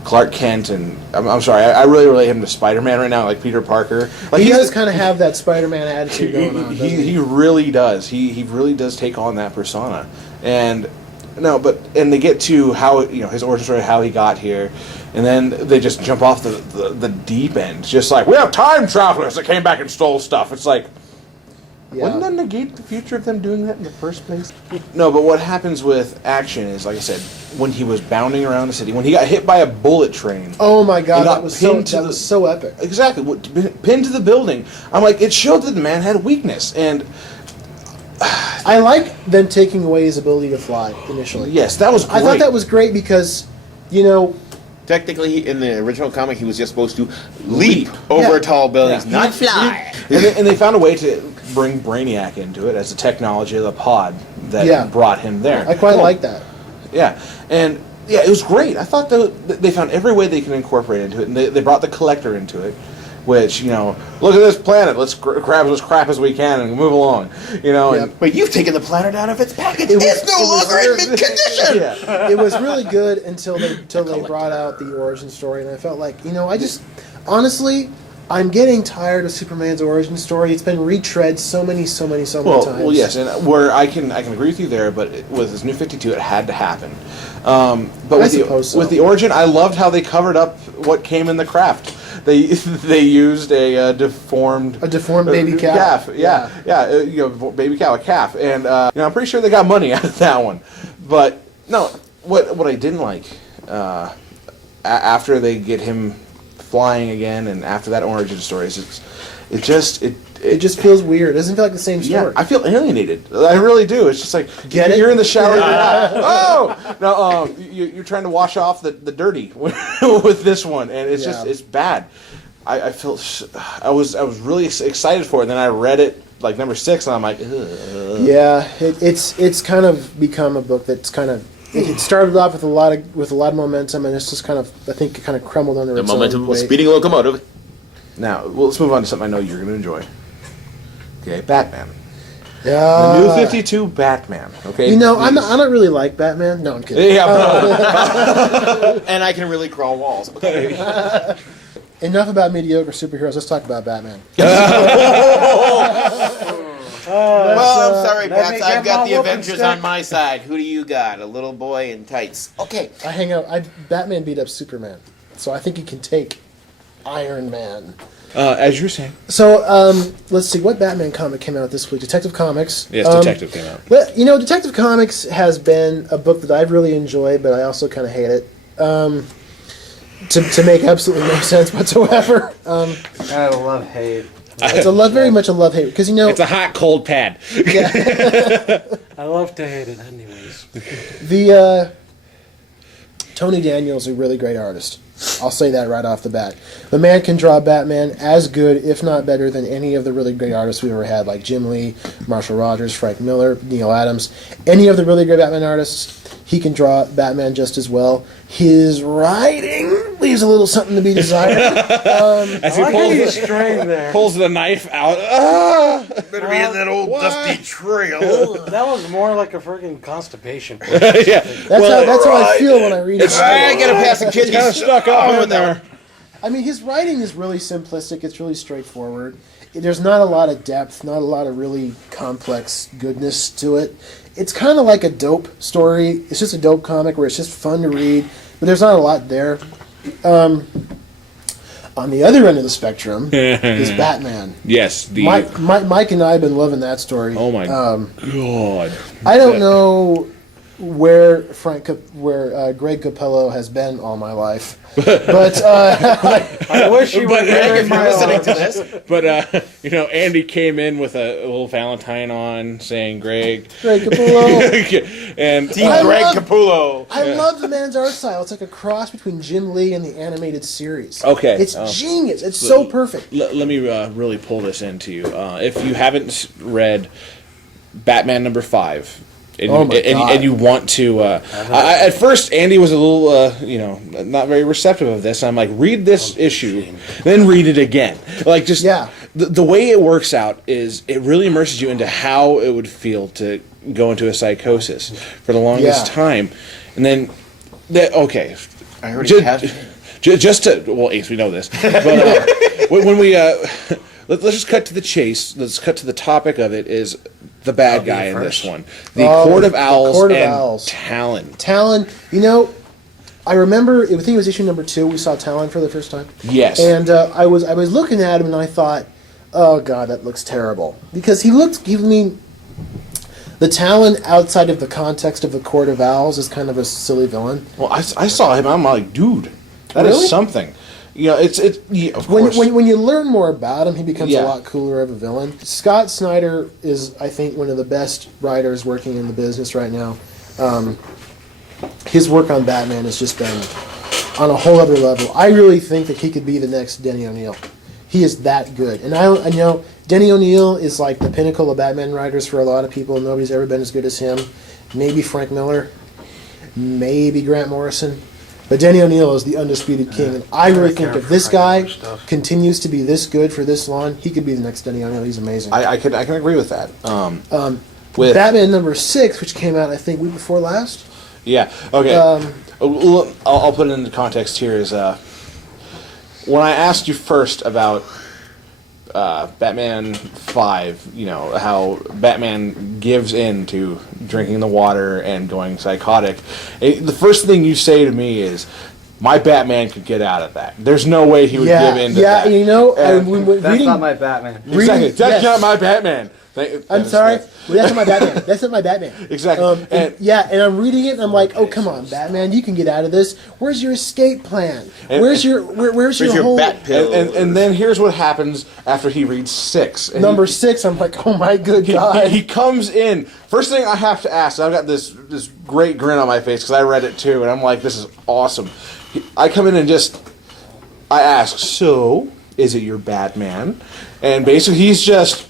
Clark Kent, and I'm sorry, I really relate him to Spider-Man right now, like Peter Parker. Like He he's does kind of have that Spider-Man attitude going on, doesn't he? he really does. He really does take on that persona, and they get to how his origin story, how he got here, and then they just jump off the deep end, just like, we have time travelers that came back and stole stuff. It's like, wouldn't that negate the future of them doing that in the first place? No, but what happens with Action is, like I said, when he was bounding around the city, when he got hit by a bullet train. Oh my God, He got that was pinned to the- so epic. Exactly, pinned to the building. I'm like, it showed that the man had a weakness, and I like them taking away his ability to fly initially. yes, that was great. I thought that was great because, Technically, in the original comic, he was just supposed to leap over Yeah. tall buildings, Yeah. not fly. And they found a way to bring Brainiac into it as the technology of the pod that Yeah. brought him there. I quite like that. Yeah, and yeah, it was great. I thought they found every way they can incorporate into it, and they brought the Collector into it, which, look at this planet, let's grab as crap as we can and move along, and But you've taken the planet out of its package. It was- It's no it was longer in very- mint condition. yeah. It was really good until they brought out the origin story, and I felt like, honestly, I'm getting tired of Superman's origin story. It's been retread so many times. Well, yes, and where I can agree with you there, but with this New 52, it had to happen. But I suppose so. with the origin, I loved how they covered up what came in the craft. They used a deformed baby calf. Yeah, baby cow, a calf, and I'm pretty sure they got money out of that one. But no, what I didn't like after they get him flying again, and after that origin story, it just feels weird. It doesn't feel like the same yeah, story. I feel alienated. I really do. It's just like you're in the shower. Oh no! You're trying to wash off the dirty with this one, and it's just it's bad. I was really excited for it. And then I read it like #6, and I'm like, ugh. Yeah, it's kind of become a book that's kind of it started off with a lot of momentum, and it's just kind of, I think, it kind of crumbled under The its momentum own of a weight. speeding locomotive. Now, well, let's move on to something I know you're going to enjoy. Okay, Batman. Yeah. The new 52 Batman. Okay. You know, I don't really like Batman. No, I'm kidding. Yeah, bro. And I can really crawl walls. Okay. Enough about mediocre superheroes. Let's talk about Batman. Well, I'm sorry, let me Bats. I've get got my the whooping Avengers stick. on my side. Who do you got? A little boy in tights. Okay. Batman beat up Superman, so I think he can take Iron Man. As you're saying. So let's see, what Batman comic came out this week? Detective Comics. Yes, Detective came out. But you know, Detective Comics has been a book that I've really enjoyed, but I also kind of hate it. To make absolutely no sense whatsoever. I love hate. It's very much a love-hate because you know It's a hot, cold pad. I love to hate it, anyways. the Tony Daniel's a really great artist. I'll say that right off the bat. The man can draw Batman as good, if not better, than any of the really great artists we've ever had, like Jim Lee, Marshall Rogers, Frank Miller, Neil Adams. Any of the really great Batman artists, he can draw Batman just as well. His writing leaves a little something to be desired. As I like how you he strained there. pulls the knife out. Ah! Better be in that old dusty trail. That was more like a freaking constipation. Yeah. That's how I feel when I read it. I gotta pass the kid. Kind of stuck up in there. I mean, his writing is really simplistic. It's really straightforward. There's not a lot of depth, not a lot of really complex goodness to it. It's kind of like a dope story. It's just a dope comic where it's just fun to read, but there's not a lot there. On the other end of the spectrum is Batman. Yes. The. Mike and I have been loving that story. Oh my God. I don't know where Greg Capello has been all my life, but I wish you were But, there If in you're my listening arms. to this, But Andy came in with a little Valentine on, saying Greg, Greg Capello. and Team I Greg love- Capullo. I love the man's art style. It's like a cross between Jim Lee and the animated series. Okay, It's oh. genius. It's so perfect. let me really pull this into you. If you haven't read Batman number 5, and, Oh my God. and you want to, at first Andy was a little, not very receptive of this. I'm like, read this issue, then read it again. Like, just Yeah. the way it works out is it really immerses you into how it would feel to go into a psychosis for the longest Yeah. time, and then okay. I already Ju- have. Just to, well, Ace, we know this, but when we let's just cut to the chase. Let's cut to the topic of it. Is the bad guy in this one, the Court of the Owls Court of and Owls. Talon? Talon, I remember. I think it was issue number 2. We saw Talon for the first time. Yes. And I was looking at him and I thought, oh God, that looks terrible because he looks. I mean, the Talon outside of the context of the Court of Owls is kind of a silly villain. Well, I saw him. I'm like, dude, that is Really? something. It's yeah, of When, course. when you learn more about him, he becomes Yeah. a lot cooler of a villain. Scott Snyder is, I think, one of the best writers working in the business right now. His work on Batman has just been on a whole other level. I really think that he could be the next Denny O'Neil. He is that good. And I know Denny O'Neil is like the pinnacle of Batman writers for a lot of people. Nobody's ever been as good as him. Maybe Frank Miller. Maybe Grant Morrison. But Denny O'Neil is the undisputed king, and I really think if this guy continues to be this good for this long, he could be the next Denny O'Neil. He's amazing. I can agree with that. With Batman number 6, which came out I think week before last. yeah, okay. I'll put it into context here. Is when I asked you first about Batman 5, how Batman gives in to drinking the water and going psychotic, the first thing you say to me is, my Batman could get out of that. There's no way he would give in to that. That's reading, not my Batman. Exactly. That's yes. not my Batman. I'm sorry, but that's not my Batman. That's not my Batman. Exactly. And I'm reading it, and I'm like, oh come on, Batman, you can get out of this. Where's your escape plan? Where's your whole bat pill? And then here's what happens after he reads 6. And number 6? I'm like, oh my good God. He comes in. First thing I have to ask, I've got this great grin on my face because I read it too, and I'm like, this is awesome. I come in and I ask, so, is it your Batman? And basically he's just,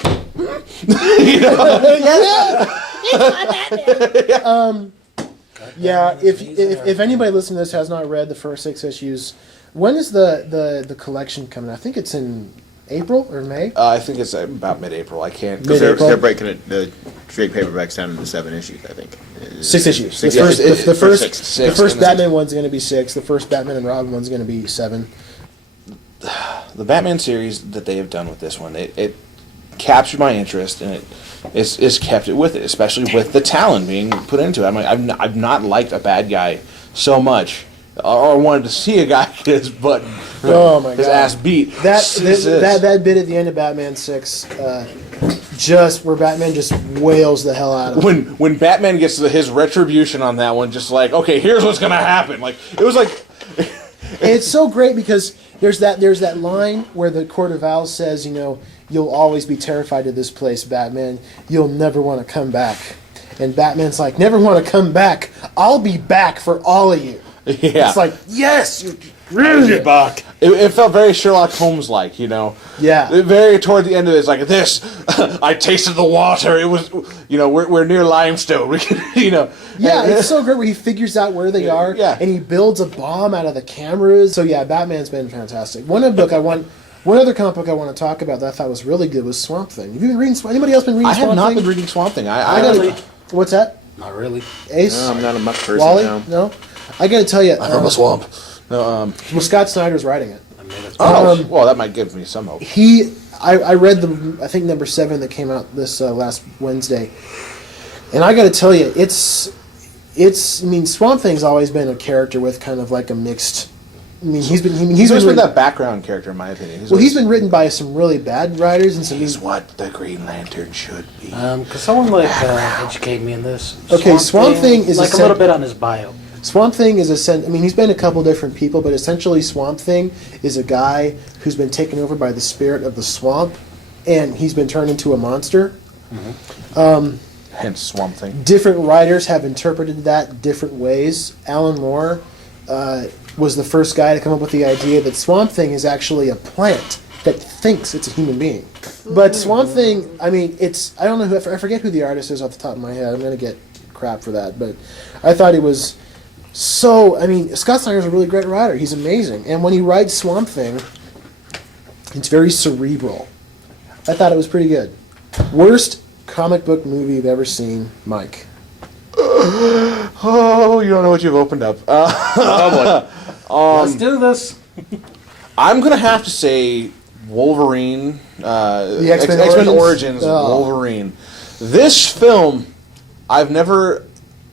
Yeah, if anybody listening to this has not read the first 6 issues, when is the collection coming out? I think it's in April or May. I think it's about mid-April. I can't. Because Mid-April. they're breaking it, the trade paperbacks down into 7 issues, I think. 6 issues. Six The first, issues. the first, Six. the Six, first and then- Batman one's going to be 6. The first Batman and Robin one's going to be 7. The Batman series that they have done with this one, it captured my interest, and it's kept it with it, especially with the talent being put into it. I've not liked a bad guy so much, or wanted to see a guy get his butt, Oh my his God. ass beat. That bit at the end of Batman 6, just where Batman just wails the hell out of him. when Batman gets his retribution on that one, just like, okay, here's what's gonna happen. Like it was like. And it's so great because there's that line where the Court of Owls says, you'll always be terrified of this place, Batman. You'll never want to come back. And Batman's like, never want to come back. I'll be back for all of you. Yeah. It's like, yes, you're really back. It felt very Sherlock Holmes-like, Yeah. Very toward the end of it, it's like this. I tasted the water. It was, we're near limestone. We can, Yeah, it's so great where he figures out where they are, yeah. and he builds a bomb out of the cameras. So yeah, Batman's been fantastic. One other comic book I want to talk about that I thought was really good was Swamp Thing. Have you been reading? Anybody else been reading I Swamp have not Thing? been reading Swamp Thing. I Really? gotta, what's that? Not really. Ace? No, I'm not a much person Wally? now. No? I gotta tell you. swamp. No, Well, Scott Snyder's writing it. I made it. well, that might give me some hope. I read I think number 7 that came out this last Wednesday, and I got to tell you, Swamp Thing's always been a character with kind of like a mixed. He's been He's always been written- that background character, in my opinion. he's been written by some really bad writers and some. He's what the Green Lantern should be. Could someone educate me in this? Okay, Swamp Thing is like a little bit on his bio. Swamp Thing is he's been a couple different people, but essentially Swamp Thing is a guy who's been taken over by the spirit of the swamp, and he's been turned into a monster. Hence Swamp Thing. Different writers have interpreted that different ways. Alan Moore was the first guy to come up with the idea that Swamp Thing is actually a plant that thinks it's a human being. But Swamp Thing, I don't know I forget who the artist is off the top of my head. I'm going to get crap for that, but I thought he was Scott Snyder's a really great writer. He's amazing. And when he writes Swamp Thing, it's very cerebral. I thought it was pretty good. Worst comic book movie you've ever seen, Mike? Oh, you don't know what you've opened up. Let's do this. I'm gonna have to say Wolverine. The X-Men X-Men Origins? Origins. Oh. Wolverine. This film, I've never.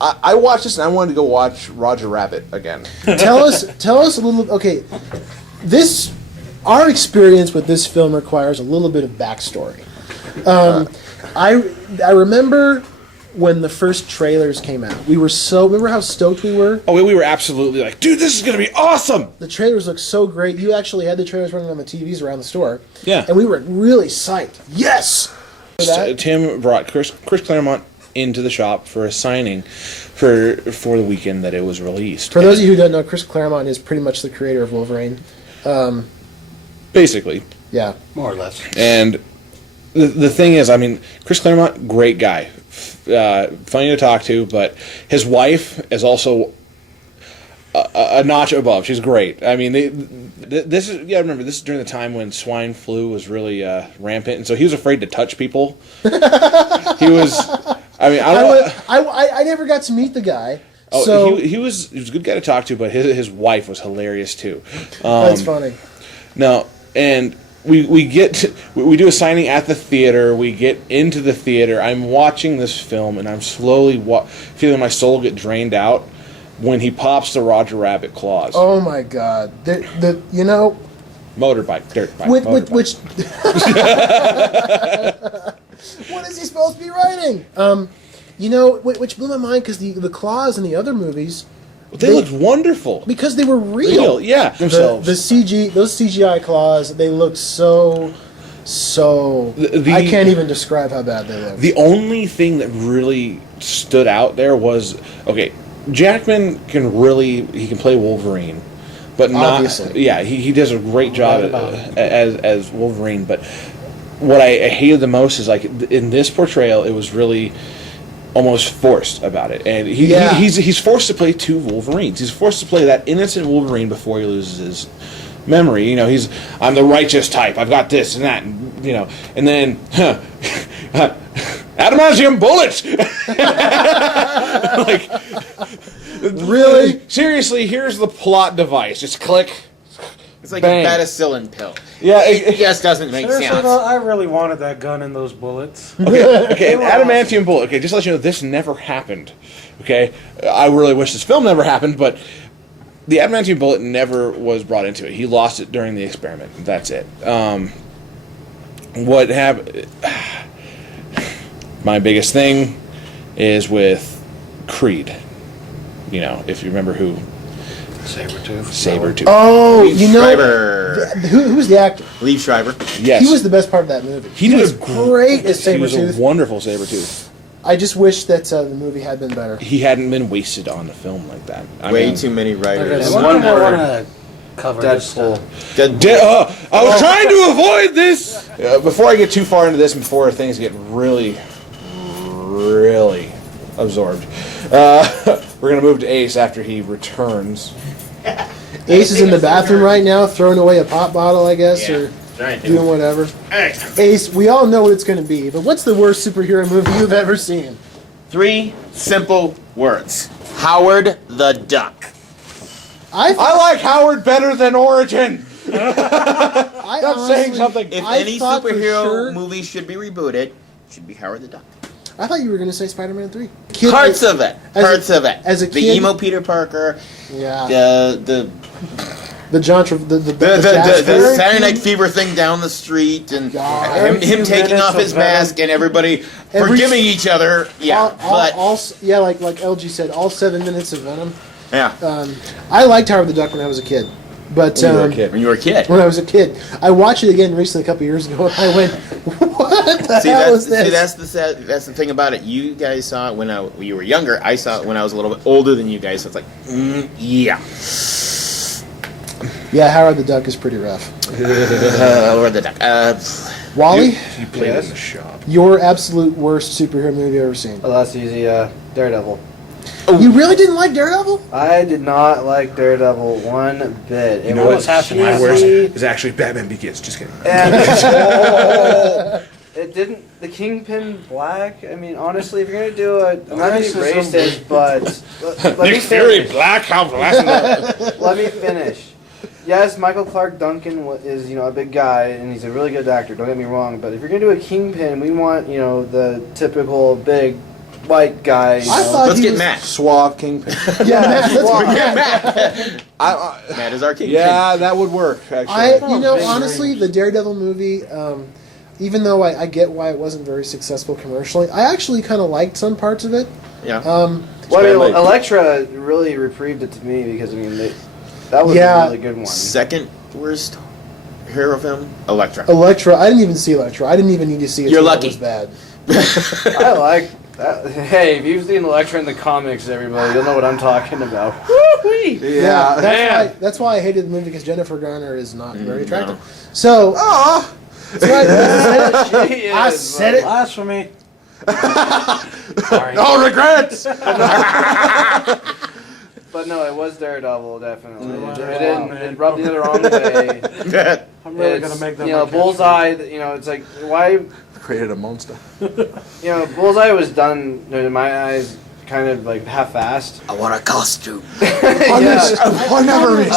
I watched this and I wanted to go watch Roger Rabbit again. Tell us a little. Okay, our experience with this film requires a little bit of backstory. I remember when the first trailers came out. Remember how stoked we were? Oh, we were absolutely like, dude, this is gonna be awesome. The trailers looked so great. You actually had the trailers running on the TVs around the store. Yeah. And we were really psyched. Yes. For that? Tim brought Chris Claremont into the shop for a signing for the weekend that it was released. For those of you who don't know, Chris Claremont is pretty much the creator of Wolverine. Basically. Yeah. More or less. And the thing is, Chris Claremont, great guy, funny to talk to, but his wife is also a notch above. She's great. This is remember this is during the time when swine flu was really rampant, and so he was afraid to touch people. He was. I never got to meet the guy. Oh, so he was a good guy to talk to, but his wife was hilarious too. that's funny. No, and we do a signing at the theater. We get into the theater. I'm watching this film, and I'm slowly feeling my soul get drained out when he pops the Roger Rabbit claws. Oh my God! Motorbike, dirt bike, Which motorbike. what is he supposed to be writing? Which blew my mind because the claws in the other movies, They looked wonderful. because they were real. Yeah, The themselves. those CGI claws, they looked so. The- I can't even describe how bad they look. The only thing that really stood out there was, okay, Jackman can play Wolverine, but not. Obviously. Yeah, he does a great job Right about it. as Wolverine. But what I hated the most is like in this portrayal, it was really almost forced about it, and Yeah. he's forced to play two Wolverines. He's forced to play that innocent Wolverine before he loses his memory. You know, I'm the righteous type. I've got this and that, and, you know, and then adamantium bullets. Like, Really? seriously, here's the plot device. Just click. It's like Bang. a penicillin pill. Yeah. It just doesn't make Seriously sense. though, I really wanted that gun and those bullets. Okay, an adamantium bullet. Okay, just to let you know, this never happened. Okay, I really wish this film never happened, but the adamantium bullet never was brought into it. He lost it during the experiment. That's it. What happened? My biggest thing is with Creed. You know, if you remember who Sabretooth. Oh, Liev you know, Schreiber. who's the actor? Liev Schreiber. Yes, He was the best part of that movie. He was did great as He was a Sabretooth. wonderful Sabretooth. I just wish that the movie had been better. He hadn't been wasted on the film like that. I Way mean, too many writers. One more want to cover this Deadpool. stuff. I was trying to avoid this. Before I get too far into this, and before things get really, really absorbed, we're gonna move to Ace after he returns. Ace is in the bathroom right now, throwing away a pop bottle, I guess, or doing whatever. Ace, we all know what it's going to be, but what's the worst superhero movie you've ever seen? 3 simple words. Howard the Duck. I like Howard better than Origin. I That's saying something. If I any thought for superhero sure- movie should be rebooted, it should be Howard the Duck. I thought you were going to say Spider-Man 3. Parts of it. Parts of it. As a the kid- emo Peter Parker. Yeah. The The John Travolta, the Saturday Jazzberry. Night Fever thing down the street, and God. him taking off his Venom. mask, and everybody Every- forgiving each other. Yeah, but Yeah, like LG said, all 7 minutes of Venom. yeah. I liked Howard the Duck when I was a kid, but When you were a kid. When you were a kid. when I was a kid, I watched it again recently a couple years ago, and I went, "What the hell is this?" That's the thing about it. You guys saw it when you were younger. I saw it when I was a little bit older than you guys. So it's like, yeah. Yeah, Howard the Duck is pretty rough. Lord the Duck. Wally, He played in the shop. your absolute worst superhero movie you've ever seen. Oh, that's easy. Daredevil. You really didn't like Daredevil? I did not like Daredevil one bit. You know what's happening? My worst cheesy, is actually Batman Begins. Just kidding. and it didn't. The Kingpin Black. I mean, honestly, if you're gonna do it, I'm not gonna be Racism. racist, but let me Nick Fury, finish. Black Hawk, Let me finish. Yes, Michael Clark Duncan is a big guy and he's a really good actor. Don't get me wrong, but if you're gonna do a Kingpin, we want the typical big white guy. I thought Let's he get was- Matt. Suave Kingpin. Yeah, Matt, let's Why? get Matt. Matt is our king. Yeah, that would work. I, Actually, honestly, the Daredevil movie, even though I get why it wasn't very successful commercially, I actually kind of liked some parts of it. Yeah. Well, I mean, Spotlight. Elektra really reprieved it to me because that was Yeah. a really good one. Second worst hero film, Elektra. Elektra, I didn't even see Elektra. I didn't even need to see it. You're so lucky. It was bad. I like that. Hey, if you've seen Elektra in the comics, everybody, you'll know what I'm talking about. Yeah, man. that's why I hated the movie, because Jennifer Garner is not very attractive. So, that's why I said it. Blasphemy. no regrets. But no, it was Daredevil, definitely. Mm. It rubbed me the wrong way. I'm really It's, gonna make that. you know, my Bullseye. It's like why Created a monster. Bullseye was done in my eyes kind of like half-assed. I want a costume. I never reached.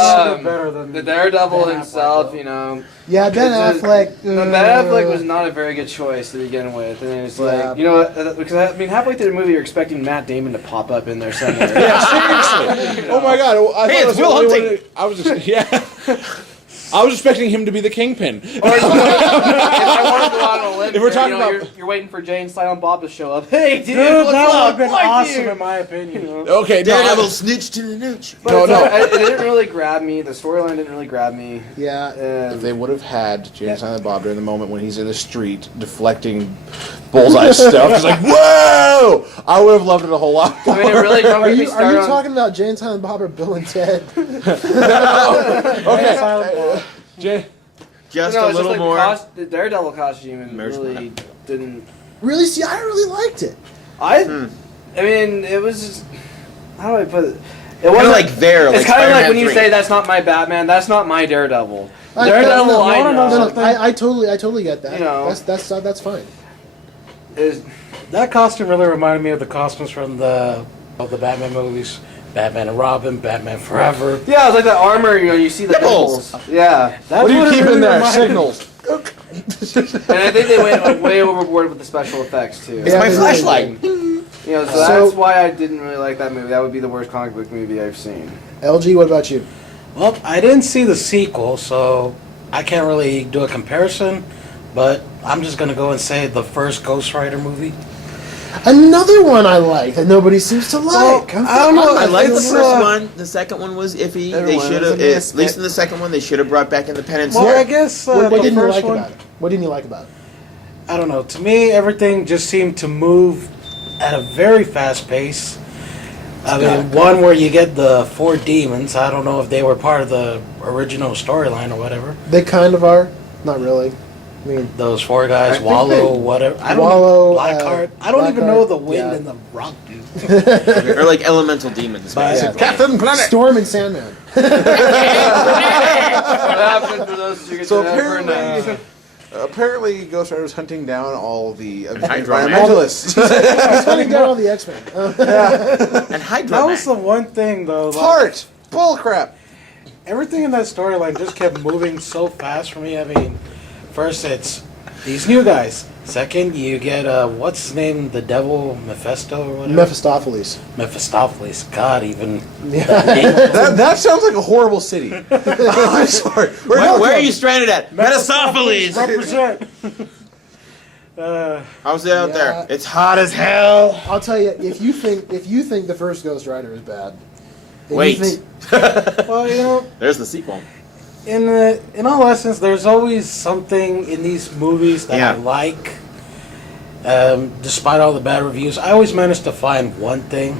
better than The Daredevil Ben himself, Affleck, Yeah, Ben It's a- Affleck. Ben Affleck was not a very good choice to begin with, and it's Yeah. like because I mean halfway through the movie you're expecting Matt Damon to pop up in there somewhere. Seriously. Oh my god! I Hey, thought it's it was Will the only Hunting. one- I was I was expecting him to be the Kingpin. Or if I want to go out on a limb, If we're here, talking about- you're waiting for Jay and Silent Bob to show up. Hey, dude, Dude, what's that would up? have been Like awesome you. in my opinion. Okay, Daredevil snitch to the nooch. But No, it's no. like, it didn't really grab me. The storyline didn't really grab me. Yeah. If And they would have had James Silent Bob during the moment when he's in the street deflecting Bullseye stuff, it's like, whoa! I would have loved it a whole lot. I mean, it really don't Are get me you started on. talking about Jane, Silent Bob, or Bill and Ted? Okay, Silent Bob. Jay, Just No, a it's little just more. the Daredevil costume and Marriage really didn't. Really? See, I really liked it. I I mean, it was just, how do I put it? It Kind wasn't of like there. It's kind of like when you 3. say that's not my Batman, that's not my Daredevil. I- Daredevil, no, I no, no, know. no. I totally get that. You know. That's fine. Is That costume really reminded me of the costumes from the Batman movies. Batman and Robin, Batman Forever. yeah, it's like the armor. You see the Nipples. nipples. Yeah, That's What are you it keeping really there? reminded me. Signals. and I think they went way overboard with the special effects too. It's Yeah, my they flashlight. You know, so So- that's why I didn't really like that movie. That would be the worst comic book movie I've seen. LG, what about you? Well, I didn't see the sequel, so I can't really do a comparison. But I'm just gonna go and say the first Ghost Rider movie. Another one I like that nobody seems to like. I don't know. I like the It's, first one. The second one was iffy. They Everyone should was have, a at misfit. least in the second one, they should have brought back Independence. Well, Day. I guess What the didn't you first like one. about it? What didn't you like about it? I don't know. To me, everything just seemed to move at a very fast pace. I mean, one where you get the 4 demons. I don't know if they were part of the original storyline or whatever. They kind of are. Not really. I mean, Those 4 guys, I think Wallow, they- whatever. I don't Wallow, Blackheart. I don't even Blackheart, know the Wind yeah. and the Rock dude. Or like elemental demons. But- basically. Captain Planet. Storm and Sandman. What happened to those two? So Never know. apparently, Ghost Rider was hunting down all the Hydra-Man. environmentalists. He's hunting down all the X-Men. And Hydra. That was the one thing, though. Like, Heart. Bullcrap. everything in that storyline just kept moving so fast for me. I mean, first it's these new guys. Second, you get what's his name, the devil, Mephisto or whatever. Mephistopheles. Mephistopheles. God, even That sounds like a horrible city. I'm sorry. Where are you stranded at? Metasopheles. represent. How's it out Yeah. there? It's hot as hell. I'll tell you, if you think the first Ghost Rider is bad, and you Wait. think- Well, you know, There's the sequel. in all essence, there's always something in these movies that I Yeah. like. Despite all the bad reviews, I always manage to find one thing.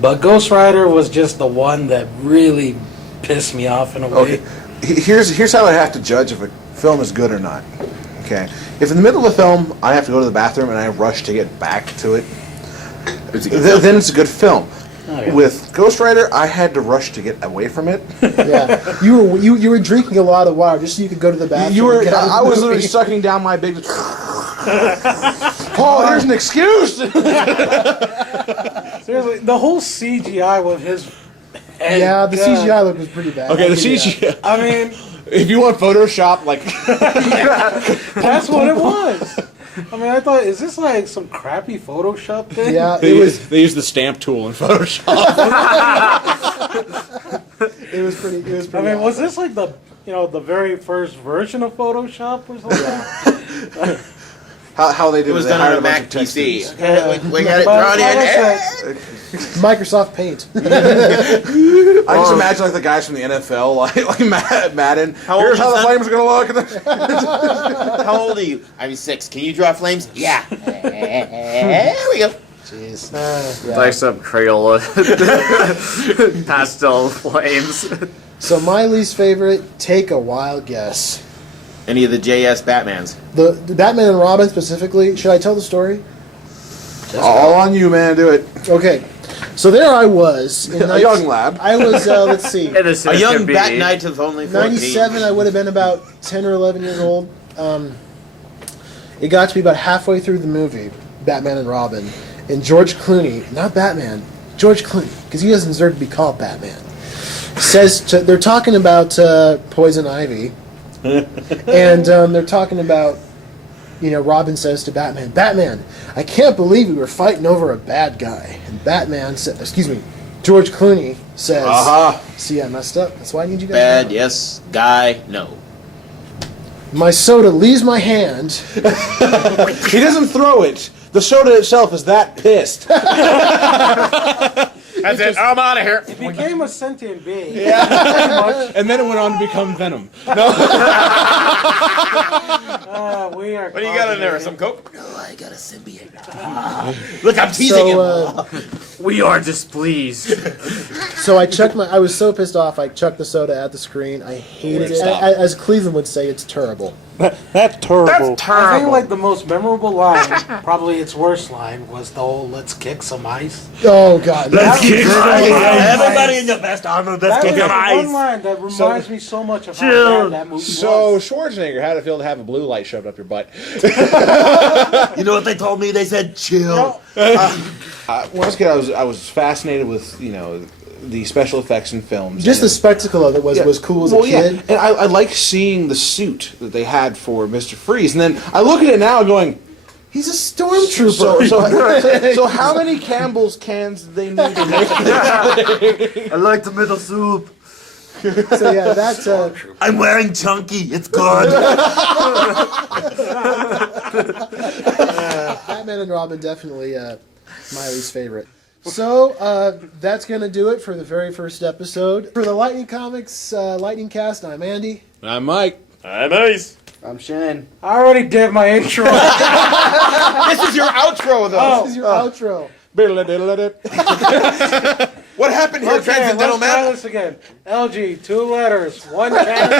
But Ghost Rider was just the one that really pissed me off in a way. Okay. Here's how I have to judge if a film is good or not. Okay. If in the middle of the film I have to go to the bathroom and I rush to get back to it, It's a good film. then it's a good film. Oh, yeah. With Ghost Rider, I had to rush to get away from it. yeah, you were drinking a lot of water just so you could go to the bathroom. You were. and get out of the I was movie. literally sucking down my big. Oh, here's an excuse. Seriously, the whole CGI with his head. Yeah, the God. CGI look was pretty bad. Okay, I'll the give you that. CGI. I mean, If you want Photoshop, like that's what it was. I mean, I thought, is this like some crappy Photoshop thing? Yeah, it was. they use the stamp tool in Photoshop. It was pretty. It was I pretty. mean, was awesome. this like the very first version of Photoshop or something? how they did It was they done on hired a bunch Mac of text PC. dudes. We got it But drawn like I in. said, Microsoft Paint? I just imagine like the guys from the NFL, like Madden. How old Here's is how the that? flames are gonna look. How old are you? I'm 6. Can you draw flames? Yeah. There we go. Jeez. It's like some Crayola pastel flames. So my least favorite. Take a wild guess. Any of the JS Batmans? The Batman and Robin specifically. Should I tell the story? All on you, man. Do it. Okay. So there I was. In A young lad. I was. Let's see. A young Bat Knight of only 14. 97. I would have been about 10 or 11 years old. It got to be about halfway through the movie, Batman and Robin, and George Clooney, not Batman, George Clooney, because he doesn't deserve to be called Batman, they're talking about Poison Ivy, and they're talking about, Robin says to Batman, "Batman, I can't believe we were fighting over a bad guy." And George Clooney says, "See, I messed up. That's why I need you guys." Bad, to know. yes. Guy, no. My soda leaves my hand. He doesn't throw it. The soda itself is that pissed. That's it. I'm out of here. it became a sentient being. And then it went on to become Venom. We are. What do you got in there? Some Coke? No, I got a symbiote. Look, I'm teasing So, him. We are displeased. so I was so pissed off, I chucked the soda at the screen. I hated it. Stop. As Cleveland would say, it's terrible. That's terrible. I think like the most memorable line, probably its worst line, was the whole "Let's kick some ice." Oh God. Let's That- kick some ice. Everybody in your best armor, let's That kick was some the ice. one line that reminds me so much of how Chill. bad that movie So was. Schwarzenegger, how'd it feel to have a blue light shoved up your butt? You know what they told me? They said chill. When I was a kid, I was fascinated with the special effects in films. Just the and- spectacle of it was cool as a kid. and I like seeing the suit that they had for Mr. Freeze, and then I look at it now going, He's a stormtrooper. so how many Campbell's cans do they need to make? I like the middle soup. So yeah, that's I'm wearing chunky. It's good. Batman and Robin definitely Miley's favorite. So that's gonna do it for the very first episode for the Lightning Comics Lightning Cast. I'm Andy. I'm Mike. I'm Ace. I'm Shane. I already did my intro. This is your outro, though. This is your outro. What happened here, Okay, Transcendental let's try Man? this again. LG, 2 letters, 1 can,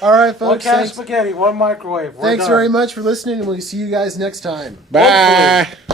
All right, 1 folks. can of Thanks, spaghetti, 1 microwave. We're thanks done. very much for listening, and we'll see you guys next time. Bye.